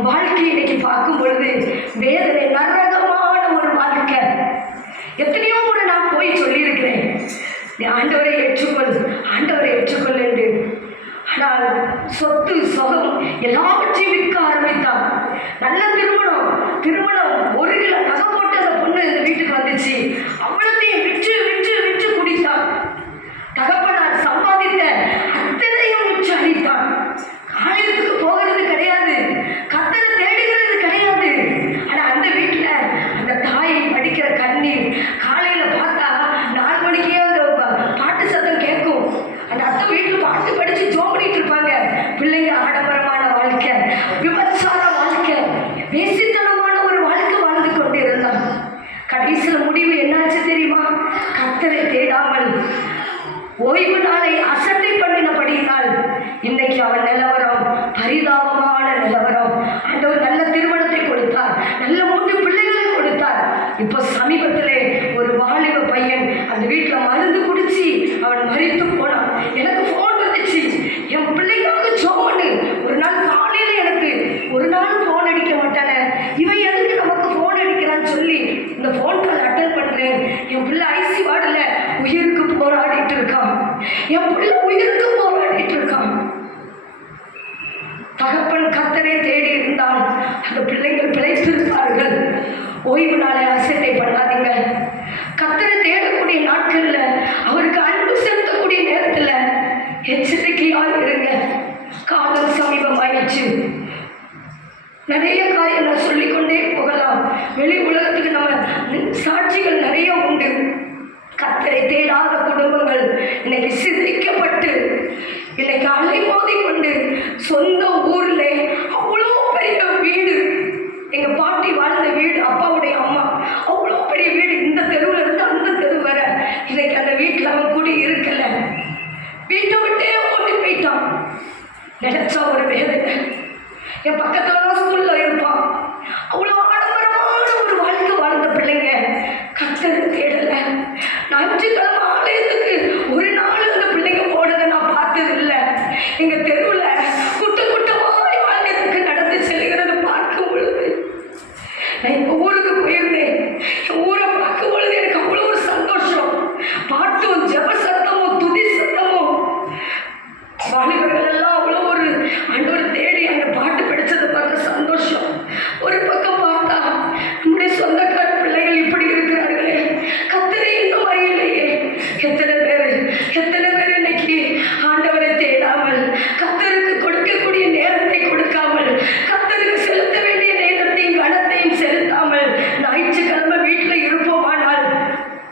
வாழ்க்கையை இன்னைக்கு பார்க்கும் பொழுது வேதனை, நரகமான ஒரு வாழ்க்கை. எத்தனையோ முறை நான் போய் சொல்லியிருக்கிறேன், ஆண்டவரை ஏற்றுக்கொள், ஆண்டவரை ஏற்றுக்கொள் என்று. ஆனால் சொத்து சொகம் எல்லாவற்றையும் விற்க ஆரம்பித்தான். நல்ல திருமணம் 1 கிலோ நகை போட்டு அந்த பொண்ணு இந்த வீட்டுக்கு வந்துச்சு. அவ்வளோத்தையும் விற்று விற்று விற்று குடித்தான். தகப்பனார் சம்பாதித்த அத்தனையும் விற்று அழித்தான். ஆலயத்துக்கு போகிறது கிடையாது, கர்த்தரை தேடுகிறது கிடையாது. ஆனால் அந்த வீட்டில் அந்த தாயை படிக்கிற கண்ணீர், காலையில் பார்த்தா 4 மணிக்கே அந்த பாட்டு சத்தம் கேட்கும். அந்த அத்தை வீட்டில் பாட்டு படித்து ஜோ பண்ணிட்டு இருப்பாங்க. பிள்ளைங்க ஆடம்பரமான வாழ்க்கை, விபச்சார வாழ்க்கை, வேசித்தனமான ஒரு வாழ்க்கை வாழ்ந்து கொண்டு இருந்தான். கடைசியில் முடிவு என்னாச்சு தெரியுமா? கர்த்தரை தேடாமல் ஓய்வு நாளை அசட்டை பண்ணினபடியினால் இன்னைக்கு அவன் நிலவரம் பரிதாபமான நிலவரம். ஆண்டவர் நல்ல திருமணத்தை கொடுத்தார், நல்ல 3 பிள்ளைகளை கொடுத்தார். இப்போ சமீபத்திலே ஒரு வாலிப பையன் அந்த வீட்டில் மருந்து குடிச்சு அவன் மரித்து போனான். எனக்கு ஃபோன் வந்துச்சு, என் பிள்ளைக்காக ஜோமனு. ஒரு நாள் காலையில் எனக்கு ஒரு நாள் ஃபோன் அடிக்க மாட்டானே, இவன் எதுக்கு நமக்கு ஃபோன் அடிக்கிறான்னு சொல்லி இந்த ஃபோன் கால் அட்டன் பண்ணுறேன். என் பிள்ளை ஐசி வார்டில் உயிருக்கு போராடிட்டு இருக்கான். என் பிள்ளை உயிருக்கு போராடிட்டு இருக்கான். தகப்பன் கர்த்தரை தேடி இருந்தால் அந்த பிள்ளைகள் பிழைத்திருப்பார்கள். ஓய்வு நாளை அசட்டை பண்ணாதீங்க. கர்த்தரை தேடக்கூடிய நாட்கள்ல, அவருக்கு அன்பு செலுத்தக்கூடிய நேரத்துல எச்சரிக்கையாக இருங்க. காலம் சமீபமாயிடுச்சு. நிறைய காரியம் நான் சொல்லிக்கொண்டே போகலாம். வெளி உலகத்துக்கு நம்ம சாட்சிகள் நிறைய உண்டு. கர்த்தரை தேடாத குடும்பங்கள் இன்னைக்கு சிதைக்கப்பட்டு இன்னைக்கு அலைமோதி கொண்டு சொந்த ஊர்ல அவ்வளோ பெரிய வீடு, எங்க பாட்டி வாழ்ந்த வீடு, அப்பாவுடைய அம்மா அவ்வளோ பெரிய வீடு, இந்த தெருவில் இருந்து அந்த தெரு வர. இன்னைக்கு அந்த வீட்டில் அவன் கூடி இருக்கல, வீட்டை விட்டே ஓடி போயிட்டான். நினைச்சா ஒரு வேதனை. என் பக்கத்துல தான் ஸ்கூல்ல இருப்பான். அவ்வளோ ஆடம்பரமான ஒரு வாழ்க்கை வாழ்ந்த பிள்ளைங்க கர்த்தரை தேடல. ஞாயிற்றுக்கிழமை ஆலயத்துக்கு ஒரு நாள் அந்த பிள்ளைங்க போனதை நான் பார்த்தது இல்லை. எங்க தெருவில் கூட்டமாய் ஆலயத்துக்கு நடந்து செல்கிறது பார்க்கும் பொழுது, நான் எங்க ஊருக்கு போயிருந்தேன். என் ஊரை பார்க்கும் பொழுது எனக்கு அவ்வளோ ஒரு சந்தோஷம். பாட்டும் ஜப சத்தமும் துதி சத்தமும், வாலிபர்கள் எல்லாம் அவ்வளோ ஒரு ஆண்டவரை தேடி அந்த பாட்டு படிச்சதை பார்த்த சந்தோஷம். ஒரு பக்கம் பார்த்தா நம்முடைய சொந்தக்கார பிள்ளைகள் இப்படி இருக்கிறார்களே, கர்த்தரை இன்னும் அறியலையே. எத்தனை பேர் இன்னைக்கு ஆண்டவரை தேடாமல், கர்த்தருக்கு கொடுக்கக்கூடிய நேரத்தை கொடுக்காமல், கர்த்தருக்கு செலுத்த வேண்டிய நேரத்தையும் கனத்தையும் செலுத்தாமல் ஞாயிற்றுக்கிழமை வீட்டில் இருப்போமானால்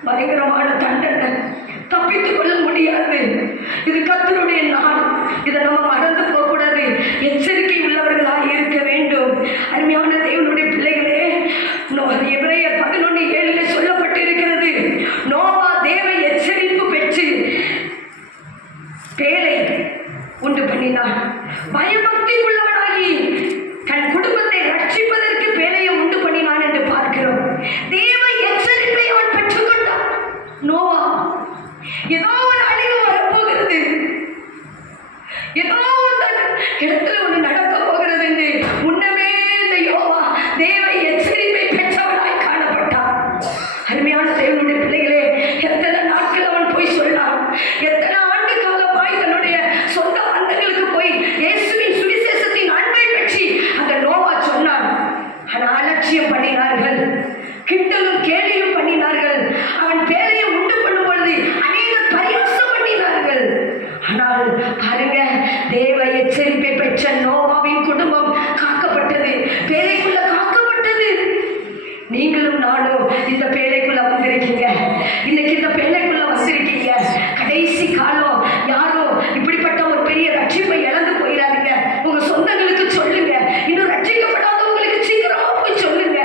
பயங்கரமான தண்டனை, தப்பித்துக் கொள்ள முடியாது. இது கர்த்தருடைய நாள், இதை நம்ம மறந்து போகக்கூடாது. எச்சரிக்கை உள்ளவர்களாக இருக்க வேண்டும். அருமையான தேவனுடைய பிள்ளைகளே, எபிரேயர் 11:7 சொல்லப்பட்டிருக்கிறது, நோவா தேவ எச்சரிப்பு பெற்று பேழை உண்டு பண்ணினான். பயபக்தி உள்ளவனாகி தன் குடும்பத்தை ரட்சிப்பதற்கு பேழையை உண்டு பண்ணினான் என்று பார்க்கிறோம். தேவ எச்சரிப்பை அவன் பெற்றுக்கொண்டான். நோவா ஏதோ ஒரு அழிவு வரப்போகிறது, ஏதோ ஒரு இடத்துல ஒன்று நடக்க போகிறது என்று முன்னமே இந்த யோவா தேவ எச்சரிப்பை பெற்றவனாய் காணப்பட்டான். அருமையான தேவனுடைய பிள்ளைகளே, எத்தனை நாட்கள் அவன் போய் சொன்னான், எத்தனை ஆண்டு காலமாய் தன்னுடைய சொந்த பந்தங்களுக்கு போய் இயேசுவின் சுவிசேஷத்தின் அன்பை பற்றி அந்த நோவா சொன்னான். ஆனால் அலட்சியம் பண்ணினார்கள், கிண்டலும் கேலியும் பண்ணினார்கள். அவன் பேரையை உண்டு பண்ணும் பொழுது அநேகர் பரியாசம் பண்ணினார்கள். ஆனால் பாருங்க, தேவ எச்சரிப்பை பெற்ற நோவாவின் குடும்பம் காக்கப்பட்டது, பேரைக்குள்ள காக்கப்பட்டது. நீங்களும் நானும் இந்த பேழைக்குள்ள வந்திருக்கீங்க. இன்னைக்கு இந்த பேழைக்குள்ள வந்திருக்கீங்க. கடைசி காலம். யாரும் இப்படிப்பட்ட ஒரு பெரிய ரட்சிப்பை இழந்து போயிடாதீங்க. உங்க சொந்தங்களுக்கு சொல்லுங்க. இன்னும் ரட்சிக்கப்படாதவங்களுக்கு சீக்கிரமா போய் சொல்லுங்க.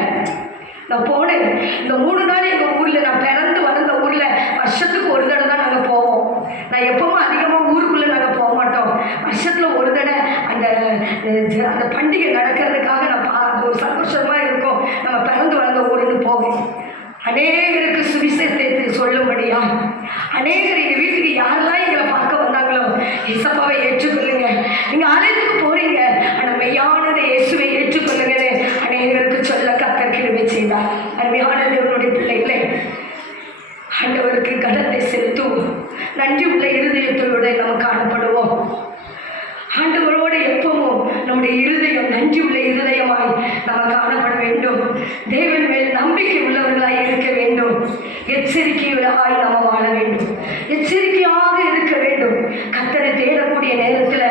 நான் போனேன் இந்த 3 நாள் எங்க ஊர்ல, நான் பிறந்து வளர்ந்த ஊர்ல வருஷத்துக்கு ஒரு தடவை தான் நாங்க போவோம். நான் எப்பவும் அதிகமா ஊருக்குள்ள நாங்க போக மாட்டோம். வருஷத்துல ஒரு தடவை அந்த பண்டிகை நடக்கிறதுக்காக நான் ஒரு சந்தோஷமா இருக்கும். நம்ம பிறந்து வளர்ந்த ஊருன்னு போவோம். அநேகருக்கு சுவிசேஷத்தை சொல்லும்படியா, அநேகர் எங்க வீட்டுக்கு யாரெல்லாம் எங்களை பார்க்க வந்தாங்களோ இயேசப்பாவை ஏற்றுக்கொள்ளுங்க. நீங்க ஆலயத்துக்கு போறீங்க, ஆனா மெய்யானதை இயேசுவை ஏற்றுக்கொள்ளுங்கன்னு அநேகருக்கு சொல்ல கர்த்தர் கிருபை செய்தார். அருமையான தேவனுடைய பிள்ளைகளே, ஆண்டவருக்கு கனத்தை செலுத்துவோம். நன்றி உள்ள இருதயத்தோடு நம்ம காணப்படுவோம். ஆண்டவரோடு எப்பவும் நம்முடைய இருதயம் நன்றி உள்ள இருதயமாய் நம்ம காணப்பட வேண்டும். தேவன் மேல் நம்பிக்கை உள்ளவர்களாய் இருக்க வேண்டும். எச்சரிக்கையாய் நம்ம வாழ வேண்டும். எச்சரிக்கையாக இருக்க வேண்டும். கர்த்தரை தேடக்கூடிய நேரத்தில்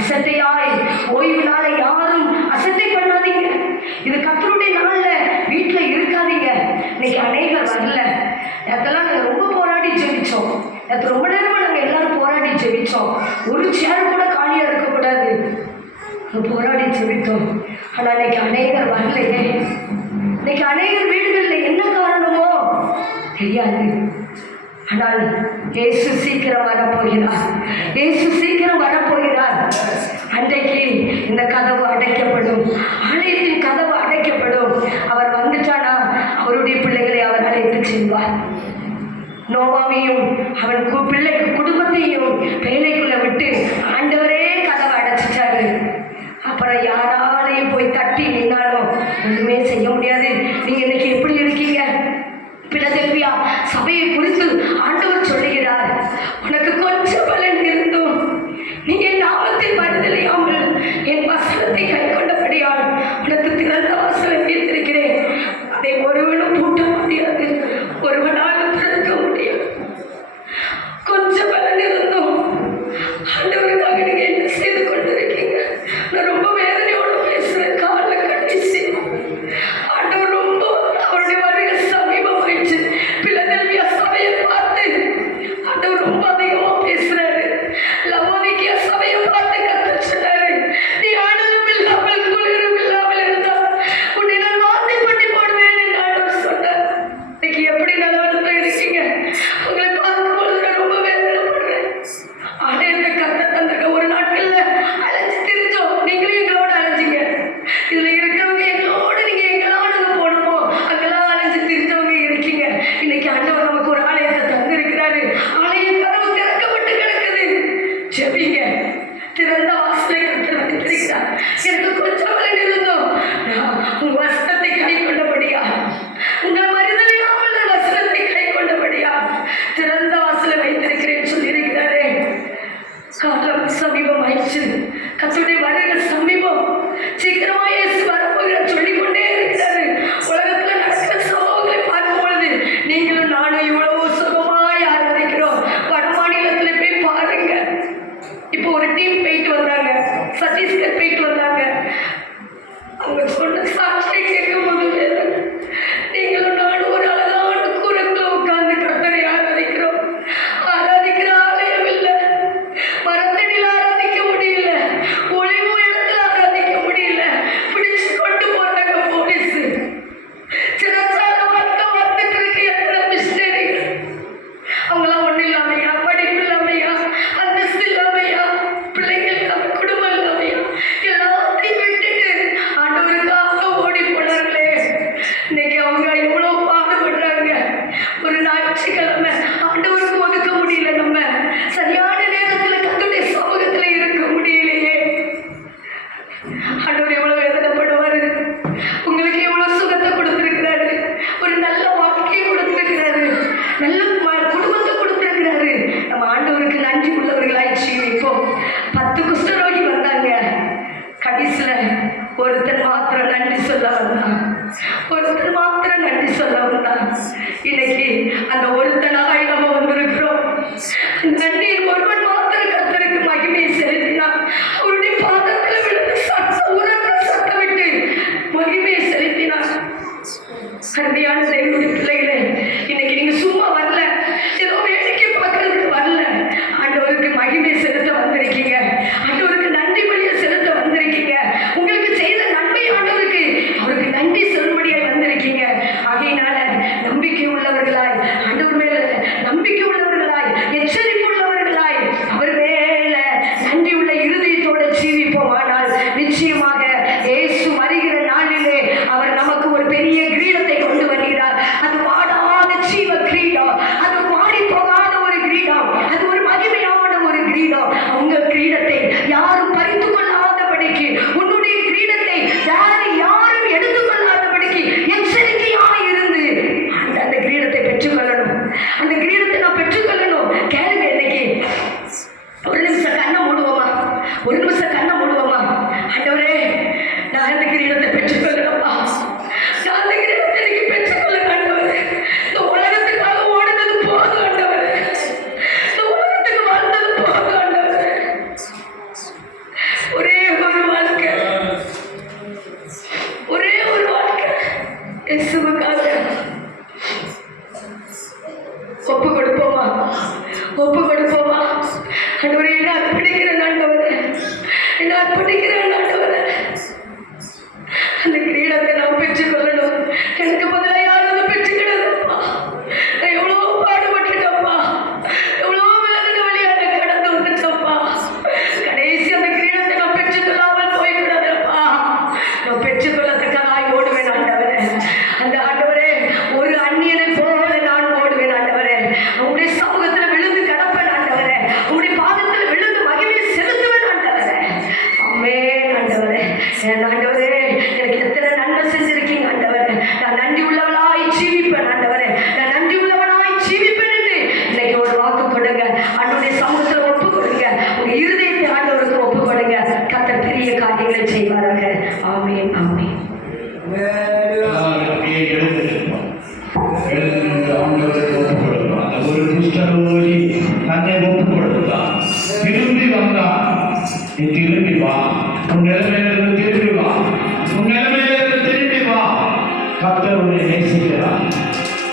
அசட்டையாய் ஓய்வு நாளை யாரும் அசட்டை பண்ணாதீங்க. இது கர்த்தருடைய நாள்ல வீட்டுல இருக்காதீங்க. இன்னைக்கு அநேகர் வரல. அதெல்லாம் நாங்கள் ரொம்ப போராடி ஜெபிச்சோம். நேற்று ரொம்ப நேரமா நாங்கள் எல்லாரும் போராடி ஜெபிச்சோம். ஒரு சேர் கூட காலியா இருக்கக்கூடாது, போராடி ஜெபித்தோம். ஆனா இன்னைக்கு அநேகர் வரலையே. இன்னைக்கு அநேகர் வீடுகளில் என்ன காரணமோ தெரியாது. ஆனால் இயேசு சீக்கிரம் வரப்போகிறார். இயேசு சீக்கிரம் வரப்போகிறார். அன்றைக்கு இந்த கதவு அடைக்கப்படும். ஆலயத்தின் கதவு அடைக்கப்படும். அவர் வந்துட்டானா அவருடைய பிள்ளைகளை அவர் அழைத்து செல்வார். நோவாவையும் அவன் பிள்ளை குடும்பத்தையும் பேழைக்குள்ள விட்டு ஆண்டவரே கதவை அடைச்சிட்டாரு. அப்புறம் யாராலையும் போய் தட்டி நின்னாலும் ஒண்ணுமே செய்ய முடியாது. நீங்க இன்னைக்கு எப்படி இருக்கீங்க? பிலதெல்பியா சபையை குறித்து ஆண்டவர் சொல்லுகிறார், உனக்கு கொஞ்சம் பலன் இருந்தும் நீ என் நாமத்தை மறுதலையாமல் என் வசனத்தை கை கொண்டபடியால் உனக்கு திறந்த வாசலை வைத்திருக்கிறேன். அதை ஒருவனும் பூட்ட முடியாது, ஒருவனாலும் திறக்க முடியாது. கொஞ்சம் பலன் இருந்தும் ஆண்டவருக்காக நீங்க என்ன செய்து கொண்டிருக்கீங்க? நான் ரொம்ப வேதனையோடு பேசுறேன். கால கடைசி ஆண்டவர் ரொம்ப அவருடைய வருகை சமீபமாயிடுச்சு. பிலதெல்பியா சபையை பார்த்து ஆண்டவர் ரொம்ப அதிகமா பேசுறாரு. லவோதிக்கேயா சபையை பார்த்து கர்த்தர் சொன்னாரு, நீ ஆனதும் இல்லாமல் குளிரும் இல்லாமல் இருந்தால் உன்னை நான் வாந்தி பண்ணி போடுவேன் என்று ஆண்டவர் சொன்னார். இன்னைக்கு எப்படி நிலவரத்துல இருக்கீங்க? உங்களை பார்க்கும்போது நான் ரொம்ப வேதனைப்படுறேன். ஆலயத்தை கர்த்தர் தந்திருக்க ஒரு நாட்கள்ல அழைச்சு திரிஞ்சோம். நீங்களும் எங்களோட அழைச்சிங்க. இதுல இருக்கிறவங்க எங்களோட நீங்க எங்கெல்லாம் நாங்க போனோமோ அங்கெல்லாம் அழைச்சு திரிஞ்சவங்க இருக்கீங்க. இன்னைக்கு ஆண்டவர் நமக்கு ஒரு ஆலயத்தை தந்திருக்கிறாரு. ஆலய கதவு திறக்கப்பட்டு கிடக்குது. ஜெபிங்க. திறந்த வாசலை கர்த்தர் வைத்திருக்கிறார். எனக்கு கொஞ்சம் பலன் இருந்தோம் உங்க வசனத்தை கை கொண்டபடியா, உங்கள் மறுதலையாமல் வசனத்தை கை கொண்டபடியா திறந்த வாசலை வைத்திருக்கிறேன் சொல்லியிருக்கிறாரே. காலம் சமீபம் ஆயிடுச்சு. கர்த்தருடைய வருகை சமீபம். சீக்கிரமா இயேசு வரப்போகிறார் சொல்லிக்கொண்டே இருக்கிறாரு. உலகத்துல நடக்கிற சம்பவங்களை பார்க்கும் பொழுது நீங்களும் நானும் இவ்வளவு சுகமாய் ஆராதிக்கிறோம். வட மாநிலத்துல போய் பாருங்க. இப்போ ஒரு டீம் போயிட்டு வந்தாங்க, சத்தீஸ்கர் போயிட்டு வந்தாங்க. அவங்க சொன்ன சாட்சியை கேட்கும் போது நீங்களும் நானும் ஒரு அழகான கூரைக்குள்ள உட்கார்ந்து கர்த்தரை ஆராதிக்கிறோம். ஆராதிக்கிற ஆலயம் இல்லை, மரத்தடியில் ஆராதிக்க முடியல, ஒளிவு இடத்துல ஆராதிக்க முடியல. பிடிச்சு கொண்டு போறாங்க போலீஸ். சிறச்சால வாழ்க்கை வாழ்ந்துட்டு இருக்கு எத்தனை மிஷினரிகள். அவங்களாம் ஒண்ணு இல்லாமையா, படிப்பு இல்லாமையா, அந்தஸ்து இல்லாமையா, பிள்ளைங்கள் இல்லாம, குடும்பம் இல்லாமையா, எல்லாத்தையும் விட்டுட்டு ஆண்டவருக்காக ஓடி போனார்களே. இன்னைக்கு அவங்க எவ்வளவு பாடுபடுறாங்க. ஒரு ஞாயிற்றுக்கிழமை ஆண்டவருக்கு ஒதுக்க முடியல. நம்ம சரியான நேரத்துல கர்த்தருடைய சமூகத்துல இருக்க முடியலையே. ஆண்டவர் எவ்வளவு வேதனைப்படுவாரு. உங்களுக்கு எவ்வளவு சுகத்தை கொடுத்திருக்கிறாரு, ஒரு நல்ல வாழ்க்கையை கொடுத்திருக்கிறாரு, நல்ல குடும்பத்தை கொடுத்திருக்கிறாரு. நம்ம ஆண்டவருக்கு நன்றி உள்ளவர்களாய் ஜீவிப்போம். 10 குஷ்டரோகி வந்தாங்க. கடைசியில ஒருத்தர் மாத்திரம் நன்றி சொல்ல வந்தான். ஒருத்தர் மாத்திரம் நன்றி சொல்ல வந்தான். இன்னைக்கு அந்த ஒருத்தனாய் நம்ம வந்திருக்கிறோம். நன்றியின் ஒருவன் மாத்திரம் கர்த்தருக்கு மகிமையை செலுத்தினார். அவருடைய பாதத்தில் விழுந்து உரத்த சத்தம் விட்டு மகிமையை செலுத்தினார். அருமையான தெய்வ பிள்ளைகளே, இன்னைக்கு நீங்க சும்மா வரல, ஏதோ வேடிக்கை பார்க்கறதுக்கு வரல. ஆண்டவருக்கு மகிமை செலுத்த வந்திருக்கீங்க. ஆண்டவருக்கு நன்றி பலியை செலுத்த வந்திருக்கீங்க. உங்களுக்கு செய்த நன்மை ஆண்டவருக்கு அவருக்கு நன்றி சொல்லும்படியாய் வந்திருக்கீங்க. ஆகையினால நம்பிக்கை உள்ளவர்களாய், ஆண்டவர் மேல நம்பிக்கை உள்ளவர்களாய், எச்சரிப்பு உள்ளவர்களாய், அவர் மேல நன்றி உள்ள இருதயத்தோட ஜீவிப்போமானால் நிச்சயமாக இயேசு வருகிற நாளிலே அவர் நமக்கு ஒரு பெரிய கிரீடத்தை கொண்டு வருகிறார். அது வாடாத ஜீவ கிரீடம், அது மாறி போகாத ஒரு கிரீடம், அது ஒரு மகிமையான ஒரு கிரீடம். உங்க கிரீடத்தை யாரும் பறித்து கொள்ளாதபடிக்கு, உன்னுடைய கிரீடத்தை யாரும் எடுத்துக்கொள்ளாதபடிக்கு எச்சரிக்கையாக இருந்து அந்த கிரீடத்தை பெற்றுக்கொள்ளணும். அந்த கிரீடத்தை நான் பெற்றுக்கொள்ளணும். கேளுங்க, இன்னைக்கு ஒரு நிமிஷம் கண்ணை மூடுவோமா? ஒரு நிமிஷம் கண்ணை மூடுவோமா? ஆண்டவரே, நான் அந்த கிரீடத்தை பெற்றுக்கொள்ளணும்ப்பா. நான் அந்த கிரீடத்தை இன்னைக்கு பெற்றுக்கொள்ளணும் ஆண்டவரே. இந்த உலகத்துக்காக ஓடுனது போதும் ஆண்டவரே. இந்த உலகத்துக்கு வாழ்ந்தது போதும் ஆண்டவரே. ஒரே ஒரு வாழ்க்கை, ஒரே ஒரு வாழ்க்கை இயேசுவுக்காக ஒப்பு கொடுப்போமா? ஒப்பு கொடுப்போமா? ஆண்டவரே, என்ன அர்ப்பணிக்கிறேன் ஆண்டவரே, என்ன அர்ப்பணிக்கிறேன் ஆண்டவரே. அந்த கிரீடத்தை நான் பெற்றுக்கொள்ளணும். எனக்கு பதிலாக யாரும் பெற்றுக்கிடணும்ப்பா. நான் எவ்வளோ பாடுபட்டுட்டப்பா, எவ்வளோ வேதனை வழியாக கடந்து வந்துட்டப்பா. கடைசி அந்த கிரீடத்தை நான் பெற்றுக்கொள்ளாமல் போய்விடாதப்பா. நான் பெற்றுக்கொள்ளத்தக்கதாய் ஓடுவேன் ஆண்டவரே. அந்த ஆண்டவரே, ஒரு அந்நியனை போல நான் ஓடுவேன் ஆண்டவரே. உங்களுடைய சமூகத்தில் விழுந்து கடப்பேன் ஆண்டவரே. உங்களுடைய பாதத்தில் விழுந்து மகிமையை செலுத்துவேன் ஆண்டவரே. ஆமென் ஆண்டவரே. என் ஆண்டவரே, எனக்கு எத்தனை நன்மை செஞ்சிருக்கீங்க ஆண்டவரே. நான் நன்றி உள்ளவளாய் ஜீவிப்பேன் ஆண்டவரே. நான் நன்றி உள்ளவனாய் ஜீவிப்பேன் என்று இன்னைக்கு ஒரு வாக்கு கொடுங்க. ஆண்டவருடைய சமூகத்தில் ஒப்பு கொடுங்க. உங்க இருதயத்தை ஆண்டவருக்கு ஒப்பு கொடுங்க. கர்த்தர் பெரிய காரியங்களை செய்வாராக. ஆமென் ஆமென். அப்படியே எழுந்திருப்போம். எழுந்து ஆண்டவருக்கு ஒப்பு கொடுப்போம். அந்த ஒரு குஷ்டரோகி தன்னை ஒப்பு கொடுத்தான். திரும்பி வந்தான். நீ திரும்பி வா, உன் நிலைமையிலிருந்து திரும்பி வா, உன் நிலைமையிலிருந்து திரும்பி வா. கர்த்தர் உன்னை நேசிக்கிறார்.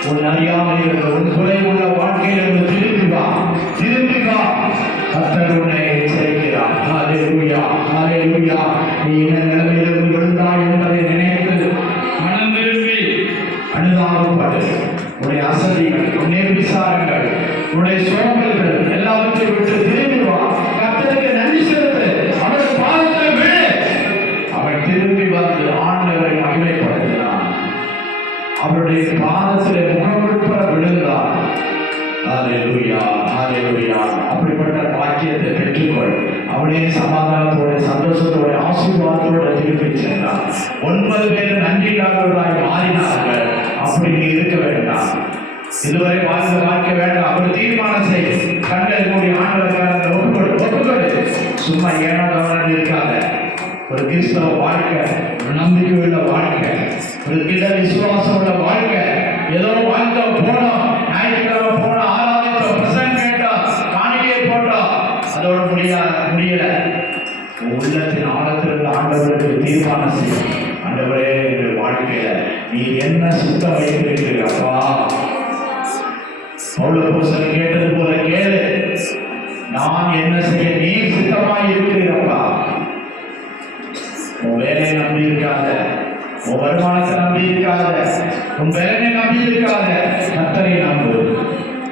உன் அறியாமல் இருந்த உன் குறை உள்ள வாழ்க்கையிலிருந்து திரும்பி வா, திரும்பி வா. கர்த்தர் உன்னை எச்சரிக்கிறார். ஹல்லேலூயா, ஹல்லேலூயா. நீ என்ன நிலைமையிலிருந்து விழுந்தாய் என்பதை நினைத்து மனம் திரும்பி அனுதாபப்படு. உன்னுடைய அசதிகள், உன்னுடைய விசாரங்கள், உன்னுடைய சோம்பல்கள் எல்லாவற்றையும் விட்டு திரும்பி வா. கர்த்தருக்கு நன்றி செலுத்து. அவருடைய பாதத்தில் விழு. அவன் திரும்பி வந்து ஆண்டவரை மகிமைப்படுத்தினான். அவருடைய பாதத்தில் முகமுழுப்ப விழுந்தான். ஹல்லேலூயா, ஹல்லேலூயா. அப்படிப்பட்ட பாக்கியத்தை பெற்றுக்கொள். அவனே சமாதானத்தோட, சந்தோஷத்தோட, ஆசீர்வாதத்தோட திரும்பி சென்றான். 9 பேர் நன்றியாளர்களாய் மாறினார்கள். அப்படி நீ இருக்க வேண்டாம். இதுவரை வாழ்ந்த வாழ்க்கை வேண்டாம். ஒரு தீர்மானம் செய். கண்கள் மூடி ஆண்டவருக்காக ஒப்புக்கொடு, ஒப்புக்கொடு. சும்மா ஏனோதானு இருக்காத. ஒரு கிறிஸ்தவ வாழ்க்கை, ஒரு நம்பிக்கை உள்ள வாழ்க்கை, ஒரு திட விசுவாசம் உள்ள வாழ்க்கை. ஏதோ வாழ்ந்தோம், போனோம், ஞாயிற்றுக்கிழமை போனோம், ஆராதித்தோம், பிரசங்கம் கேட்டோம், காணிக்கையை போட்டோம், அதோட முடியல. உள்ளத்தின் ஆழத்திலிருந்து ஆண்டவருக்கு தீர்மானம் செய்யும். ஆண்டவரே, இந்த வாழ்க்கையில நீ என்ன சுத்தம் வைத்திருக்கிறப்பா? பவுலப்போஸ்தலன் கேட்டது போல கேளு. நான் என்ன செய்ய நீ சுத்தமாய் இருக்கிறப்பா? உன் வேலையை நம்பி இருக்காத, உன் வருமானத்தை நம்பி இருக்காத, உன் வேலையை நம்பி இருக்காத. கர்த்தரை நம்பு.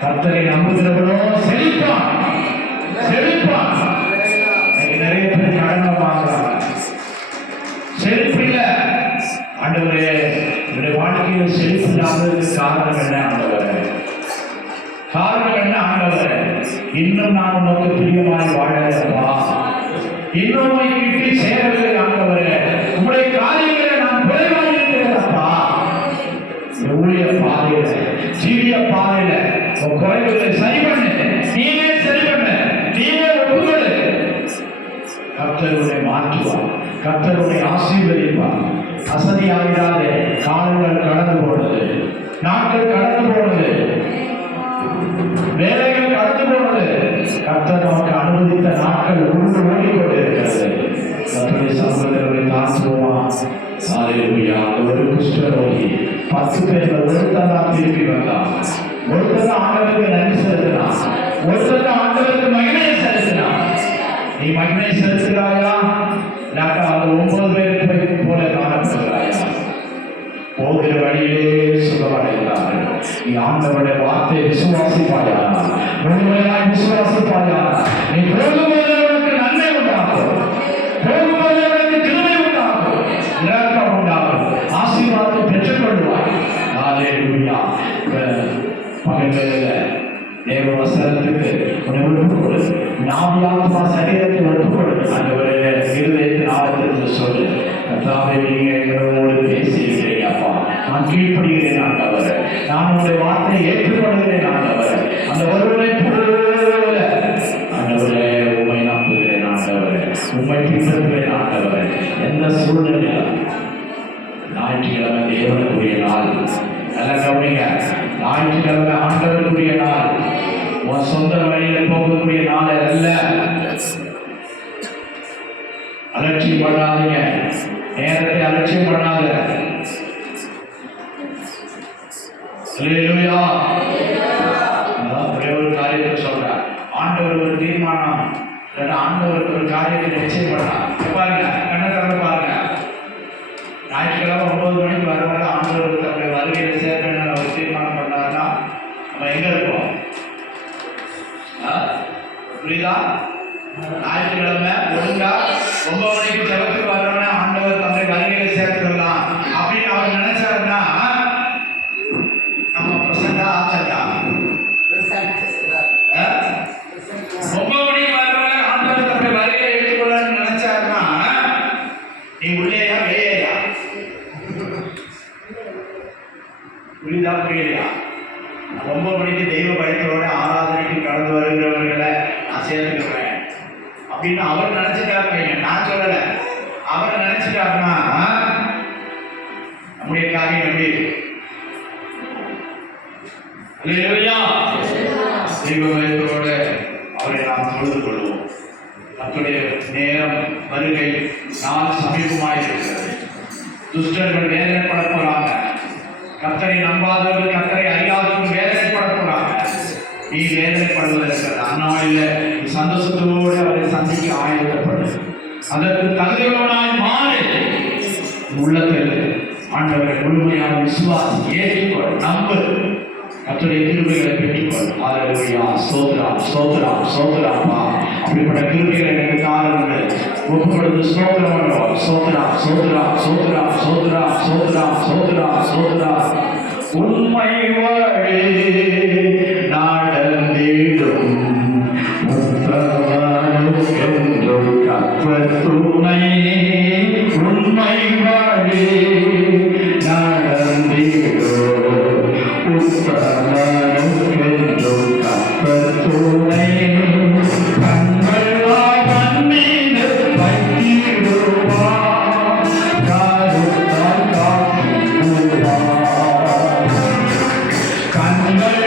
கர்த்தரை நம்புகிறவனோ செழிப்பான், செழிப்பான். நிறைய பேர் கடனை வாங்குறாங்க, செழிப்பு இல்லை. ஆண்டவரே, என்னுடைய வாழ்க்கையில் செழிப்பு இல்லாததுக்கு காரணம் என்ன ஆண்டவரே? காரணம் என்ன ஆண்டவரே? இன்னும் நான் உனக்கு பிரியமாய் வாழப்பா. இன்னும் கிட்டி சேரவில்லை ஆண்டவரே. உங்களுடைய காரியங்களை நான் குறைவாக இருக்கிறேன்ப்பா. ஊழிய பாதையில, ஜீவிய பாதையில உன் குறைவுகளை சரி பண்ணு. நீயே சரி பண்ணு, நீயே ஒப்புக்கொடு. கர்த்தருடைய மாற்றுவார், கர்த்தருடைய ஆசீர்வதிப்பார். அசதி ஆகிறாதே. காலங்கள் கடந்து போனது, நாட்கள் கடந்து போனது, வேலைகள் கடந்து போனது. கர்த்தர் நமக்கு அனுமதித்த நாட்கள் உண்டு ஓடிக்கொண்டிருக்கிறது. கர்த்தருடைய சமூகத்தில் தாழ்த்துவோமா? ஹல்லேலூயா. ஒரு குஷ்டரோகி 10 பேர் பேர் ஒருத்தர் தான் திருப்பி வந்தான். ஒருத்தர் தான் ஆண்டவருக்கு நன்றி செலுத்தினான். ஒருத்தர் தான் ஆண்டவருக்கு மகிமை செலுத்தினான். நீ மகிமை செலுத்துகிறாயா? அது 9 பேருக்கு போல காணப்படுகிறாயா? போகிற வழியிலே சுகமடைந்தார்கள். நீ ஆண்டவருடைய வார்த்தை விசுவாசிப்பாயா? முழுமையாய் விசுவாசிப்பாயா? நீ போகும்போது உனக்கு நன்மை உண்டாகும், போகும்போது உனக்கு கிருபை உண்டாகும், இரக்கம் உண்டாகும், ஆசீர்வாதத்தை பெற்றுக்கொள்வாய். ஹல்லேலூயா. பகலில் தேவ வசனத்துக்கு உன்னை ஒப்புக்கொடு. ஆவியாத்மா சரீரத்தை ஒப்புக்கொடு. ஆண்டவரே, இருதயத்தின் ஆழத்திற்கு சொல்லு, கர்த்தாவே, நீங்க எங்களோடு பேசியிருக்கிறீங்க அப்பா. நான் கீழ்ப்படுகிறேன் ஆண்டவரே. நான் உங்களுடைய வார்த்தையை ஏற்றுக்கொள்கிறேன் ஆண்டவரே. அந்த ஒருவரை போல ஆண்டவரே உண்மை நம்புகிறேன் ஆண்டவரே. உண்மை பின்பற்றுகிறேன் ஆண்டவரே. எந்த சூழ்நிலையில் ஞாயிற்றுக்கிழமை தேவனுக்குரிய நாள். நல்ல கவனிங்க. ஞாயிற்றுக்கிழமை ஆண்டவருக்குரிய நாள். உன் சொந்த வழியில் போகக்கூடிய நாள் அல்ல. அலட்சியம் பண்ணாதீங்க. நேரத்தை அலட்சியம் பண்ணாத. அல்லேலூயா. ஒரே ஒரு காரியத்தை சொல்றேன். ஆண்டவர் ஒரு தீர்மானம், ஆண்டவருக்கு ஒரு காரியத்தை நிச்சயம் பண்ணலாம். பாருங்க, கண்ணை திறந்து பாருங்க. ஞாயிற்றுக்கிழமை 9 மணிக்கு வரவங்க ஆண்டவருக்கு தன்னுடைய வருகையில் சேர்க்கணும்னு அவர் தீர்மானம் பண்ணாருன்னா நம்ம எங்க இருப்போம்? புரியுதா? ஞாயிற்றுக்கிழமை ஒழுங்கா 9 மணிக்கு ஜெபத்துக்கு வரவன ஆண்டவர் தன்னுடைய வருகையில சேர்த்துடலாம் அப்படின்னு அவர் நினைச்சாருன்னா நம்ம பிரசண்டா ஆச்சா? 9 மணிக்கு வரவன ஆண்டவர் தன்னுடைய வருகையை எடுத்துக்கொள்ளணும்னு நினைச்சாருன்னா நீ உள்ளேயா வெளியேயா? புரியுதா புரியலையா? 9 மணிக்கு தெய்வ பயத்தோட ஆராதனைக்கு கடந்து வருகிறவர்களை நான் சேர்த்துக்கிறேன் அப்படின்னு அவர் நினைச்சிட்டாருங்க. நான் சொல்லலை, அவர் நினைச்சிட்டாருன்னா நம்முடைய காரியம் எப்படி? அல்லேலூயா. தெய்வ பயத்தோட அவரை நாம் தொழுது கொள்வோம். நம்முடைய நேரம் வருகை நாள் சமீபமாயிருக்கிறது. துஷ்டர்கள் வேதனைப்பட போறாங்க. கர்த்தரை நம்பாதவர்கள், கர்த்தரை அறியாதவர்கள் வேதனைப்பட போறாங்க. நீ வேதனைப்படுவதற்கு அந்நாளில் சந்தோஷத்தோடு அவரை சந்திக்க ஆயத்தப்படு. அதற்கு தகுதியுள்ளவனாய் மாறு. உள்ளத்தில் ஆண்டவரை முழுமையான விசுவாசி ஏற்றுக்கொள், நம்பு, கர்த்தருடைய கிருபைகளை பெற்றுக்கொள். ஹல்லேலூயா. ஸ்தோத்திரம் ஸ்தோத்திரம் ஸ்தோத்திரம்ப்பா. அப்படிப்பட்ட கிருபைகளை எனக்கு தாருங்கள். ஒப்புக்கொடுத்து ஸ்தோத்திரம் பண்ணுவோம். ஸ்தோத்திரம் ஸ்தோத்திரம் ஸ்தோத்திரம் ஸ்தோத்திரம் ஸ்தோத்திரம் ஸ்தோத்திரம் ஸ்தோத்திரம். உண்மை வழி நடந்திடும் என்றும் கர்த்தர் துணை. உண்மை வழி நடந்திடும் என்றும் கர்த்தர் துணை. கண்கள் கண்ணீர் வைத்திடுவார், கருத்தால் காத்திடுவார். கண்கள்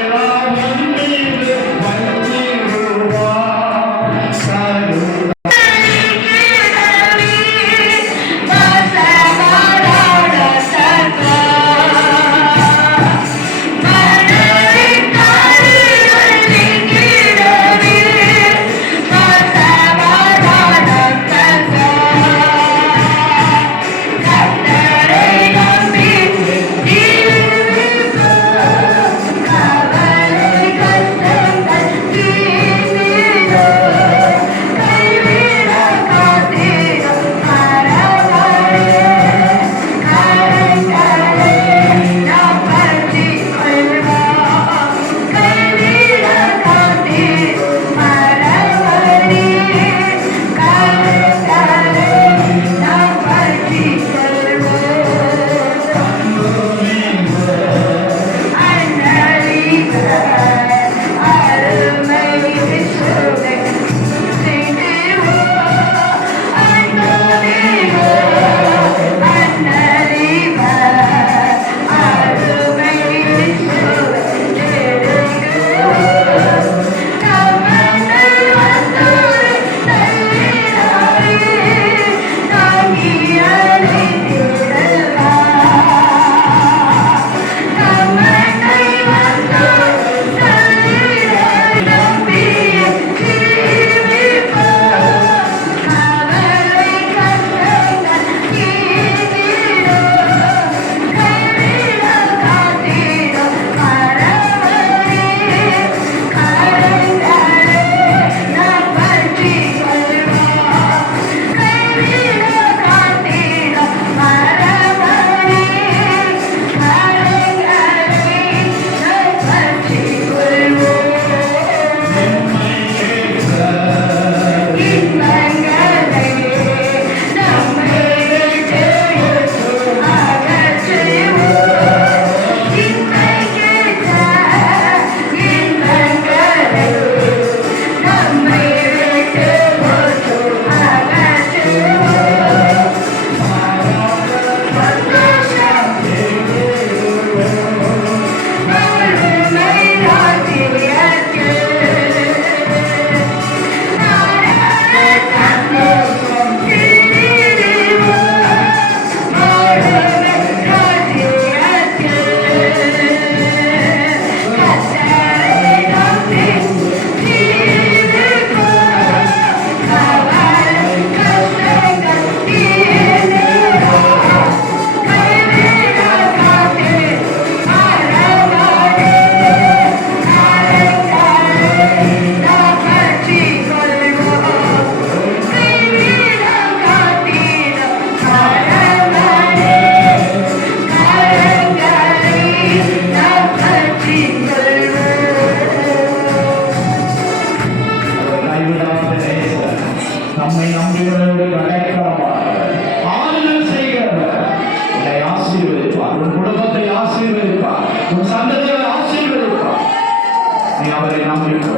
அவரை நம்பிக்கோ.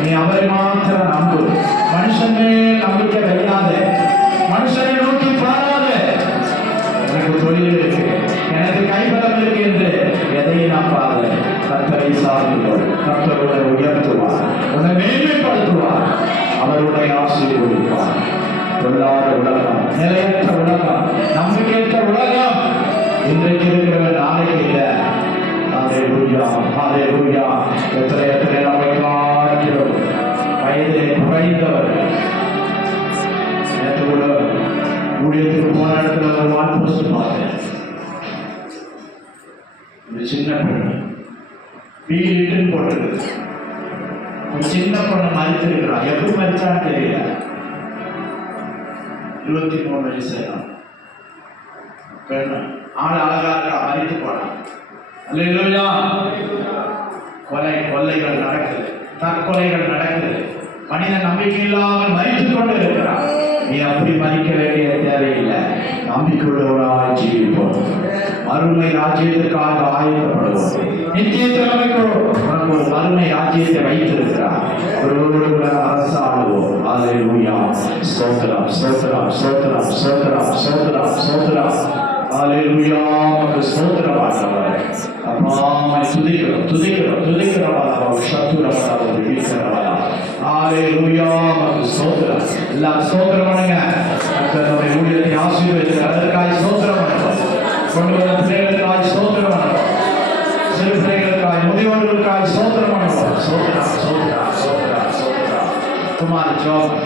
நீ அவரை மாத்திரம் நம்பு. மனுஷன் மேல் நம்பிக்கை வைக்காதே. மனுஷனை நோக்கி பாராத. எனக்கு தொழில் இருக்கு, எனக்கு கைபலம் இருக்கு என்று எதையும் நம்பாத. கர்த்தரை சார்ந்துகொள். கர்த்தர் உன்னை உயர்த்துவார், உன்னை மேன்மைப்படுத்துவார், அவருடைய ஆசீர்வதிப்பார். பொல்லாத உலகம், நிலையற்ற உலகம், நம்பிக்கையற்ற உலகம். இன்றைக்கு இருக்கிறவன் நாளைக்கு இல்லை. ஹல்லேலூயா, ஹல்லேலூயா. எத்தனை நம்மை காட்டிலும் வயதிலே குறைந்தவர். நேற்று கூட ஊழியத்துக்கு போன இடத்துல ஒரு வால் போஸ்ட் பார்த்தேன். ஒரு சின்ன பெண்ணு வீட்டுன்னு போட்டிருக்கு. ஒரு சின்ன பொண்ணு மறித்திருக்கிறான். எப்படி மறிச்சான்னு தெரியல. 23 வயசு பெண்ணு. ஆள் அழகா இருக்கா, மறித்து போனான். அல்லேலூயா. கொலைகள் நடக்குது, தற்கொலைகள் நடக்குது. மனித நம்பிக்கை இல்லாமல் மறித்துக் கொண்டு இருக்கிறான். நீ அப்படி மறிக்க வேண்டிய தேவையில்லை. நம்பிக்கையுள்ளவராய் ஜீவிப்போம். மறுமை ராஜ்யத்திற்காக ஆயத்தப்படுவோம். நித்திய தலைமைக்கு உனக்கு ஒரு மறுமை ராஜ்யத்தை வைத்திருக்கிறார். ஒருவரோடு அரசாடுவோம். அல்லேலூயா. ஸ்தோத்திரம், ஸ்தோத்திரம், ஸ்தோத்திரம், ஸ்தோத்திரம், ஸ்தோத்திரம், ஸ்தோத்திரம். அல்லேலூயா. ஸ்தோத்திரம் ஆண்டவரே. அப்பா துதிக்கிறோம், துதிக்கிறோம், துதிக்கிறோம். சத்துரவா விபிக்கிறவா. அல்லேலூயா. ஸ்தோத்திரம். எல்லாம் ஸ்தோத்திரம் பண்ணுங்க. கர்த்தருடைய ஊழியத்தை ஆசீர்வதித்து அதற்காக ஸ்தோத்திரம் பண்ணுவோம். கொண்டு வந்த பிள்ளைகளுக்காக ஸ்தோத்திரம் பண்ணுவோம். சிறு பிள்ளைகளுக்காக, முதியோர்களுக்காக ஸ்தோத்திரம் பண்ணுவோம். ஸ்தோத்திரம், ஸ்தோத்திரம், ஸ்தோத்திரம், ஸ்தோத்திரம். குமார் ஜோப்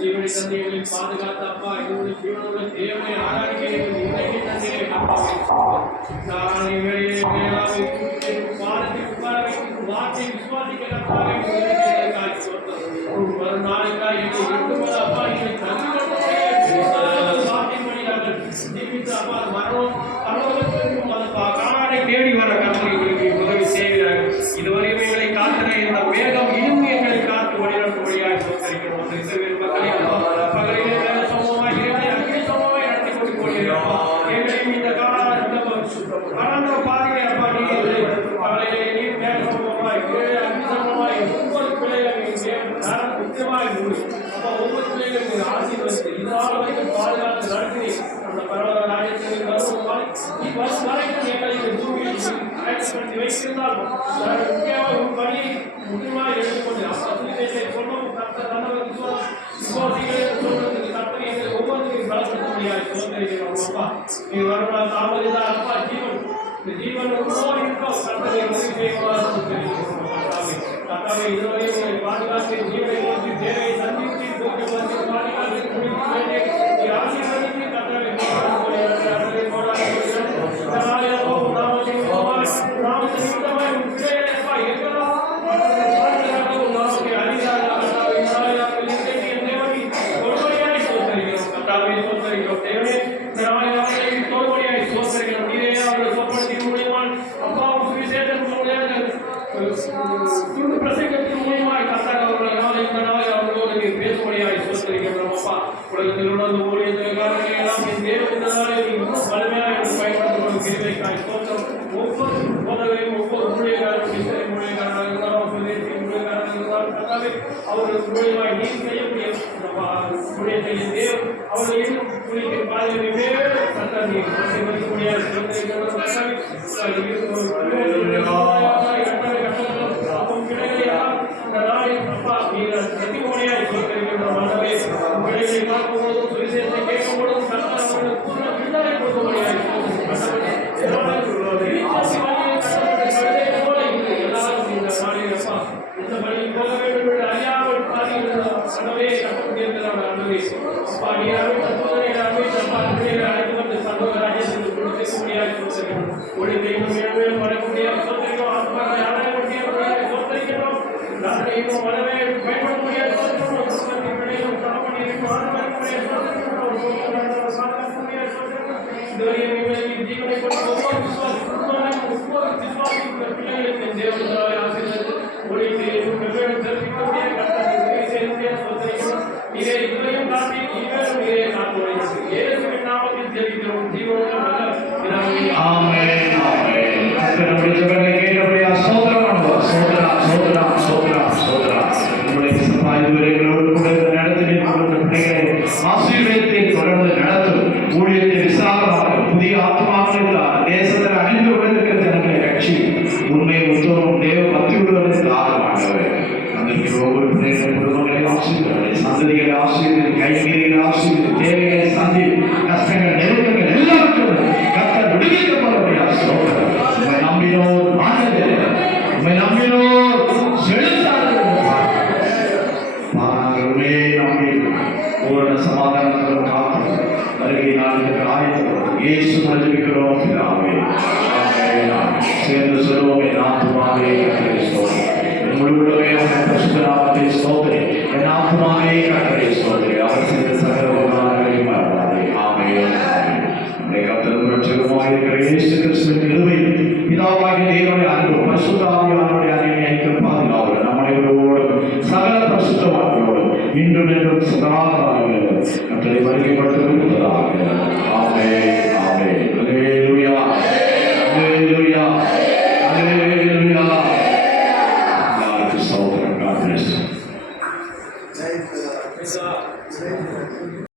ஜீவனை தந்தைகளை பாதுகாத்த அப்பா, என்னுடைய ஜீவனோட தேவனை ஆராய்ச்சி வார்த்தை விசுவாசிக்கிறப்பா ஒரு நாளைக்கா அப்பா ஜீவித்து அப்பா மரணம் பரவலுக்கும் காணாடை தேடி வர கருத்துகளுக்கு உதவி செய்கிறார்கள். இதுவரையும் எங்களை காத்திர இந்த வேகம் இன்னும் எங்களை காத்து வழிநடத்தும்படியாக சோதரிக்கிறோம். மக்களை பகலிலே வேலை சமூகமாக இறைவனை அக்னி சமூகமாக நடத்தி கொண்டு போகிறோம். எங்களையும் இந்த கடந்த பாதையை அப்பா நீர் பகலிலே நீர் வேலை சமூகமாய் அக்னி சமூகமாய் ஒவ்வொரு பிள்ளைகளும் முக்கியமாய் அப்பா ஒவ்வொரு பிள்ளைகளும் ஆசீர்வதித்து இதனால் வரைக்கும் பாதுகாத்து நடத்தி அந்த பரவல ராஜ்யத்தில் வரைக்கும் எங்களை ஆயத்தப்படுத்தி வைத்திருந்தால் முக்கியமாக ஒரு பணி முக்கியமாக எடுத்துக்கொண்டு அப்பா சொன்னோம். கர்த்தர் நல்லவர் விசுவாசிகளை சொல்றதுக்கு கர்த்தர் எங்களை ஒவ்வொருத்தையும் பலப்படுத்த முடியாது. சோதரிக்கிறோம் அப்பா. நீ வருவதால் தாமதிதான் அப்பா ஜீவன் இந்த ஜீவன் ஒவ்வொரு இருக்கோம். கர்த்தரை உதவி செய்வார்கள் தெரிவிக்கிறோம். கர்த்தாவை இதுவரையும் உங்களை பாதுகாத்து ஜீவனை நோக்கி தேவையை சந்தித்து பாதுகாத்து முடிக்க வேண்டிய ஆசீர்வதித்து கர்த்தரை பிரசங்கத்தின் மூலியமாய் கர்த்தர் அவர்கள் இந்த நாளை அவர்களோடு பேசும்படியாய் சோதரிக்கிறோம். அப்பா உலகத்தில் உணர்ந்து ஊழியர்களுக்காக எல்லாம் என் தேவத்தினாலே வலிமையாக பயன்படுத்தப்படும் கிருபைக்காய் சோதரம். ஒவ்வொரு போதகரையும் ஒவ்வொரு ஊழியர்களும் இசை ஊழியர்களாக இருந்தாலும் சுதேசி ஊழியர்களாக இருந்தாலும் கர்த்தாவே அவர்களுக்கு மூலியமாய் நீர் செய்யக்கூடிய ஊழியத்தை தேவ் அவர்கள் இன்னும் ஊழியத்தின் பாதையில் வெவ்வேறு கர்த்தர் நீர் ஆசீர்வதிக்க முடியாது சோதரிக்கிறோம். இதே இதுவரையும் காட்டி சந்ததிகளை ஆசீர்வதி, கைகளை ஆசீர்வதி, தேவைகளை சந்தி, கஷ்டங்கள் நெருக்கங்கள் எல்லாவற்றும் கர்த்தர் விடுவிக்கப்படும்படியாக ஸ்தோத்திரம். உம்மை நம்பினோர் வாழ்ந்தது, உம்மை நம்பினோர் செழித்தார்கள். பாருமே நம்பி பூரண சமாதானங்களும் காத்து வருகை நாளுக்கு ஆயத்தம் இயேசு மன்னிக்கிறோம் பிதாவே. ஆமென். சேர்ந்து சொல்லுவோம், என் ஆத்துமாவே கர்த்தரை ஸ்தோத்திரி, என் முழுவதுமே உம்முடைய பரிசுத்த நாமத்தை ஸ்தோத்திரி, என் ஆத்துமாவே கர்த்தரை ஸ்தோத்திரி, அவர் செய்த சகல உபகாரங்களையும் மறவாதே. ஆமென். நம்முடைய கர்த்தரும் இரட்சகருமாய் இருக்கிற இயேசு கிறிஸ்துவின் கிருபையும் பிதாவாகிய தேவனுடைய அன்பும் பரிசுத்த ஆவியானவருடைய அன்பின் பாதுகாவலும் நம் அனைவரோடும் சகல பரிசுத்தவான்களோடும் இன்றும் என்றும் சதா காலங்களிலும் கர்த்தரை மகிமைப்படுத்துவதாக. ஆமென். ஆமென். அல்லேலூயா. அல்லேலூயா. அல்லேலூயா. எல்லாருக்கும் ஸ்தோத்திரம். God bless you. Praise the Lord.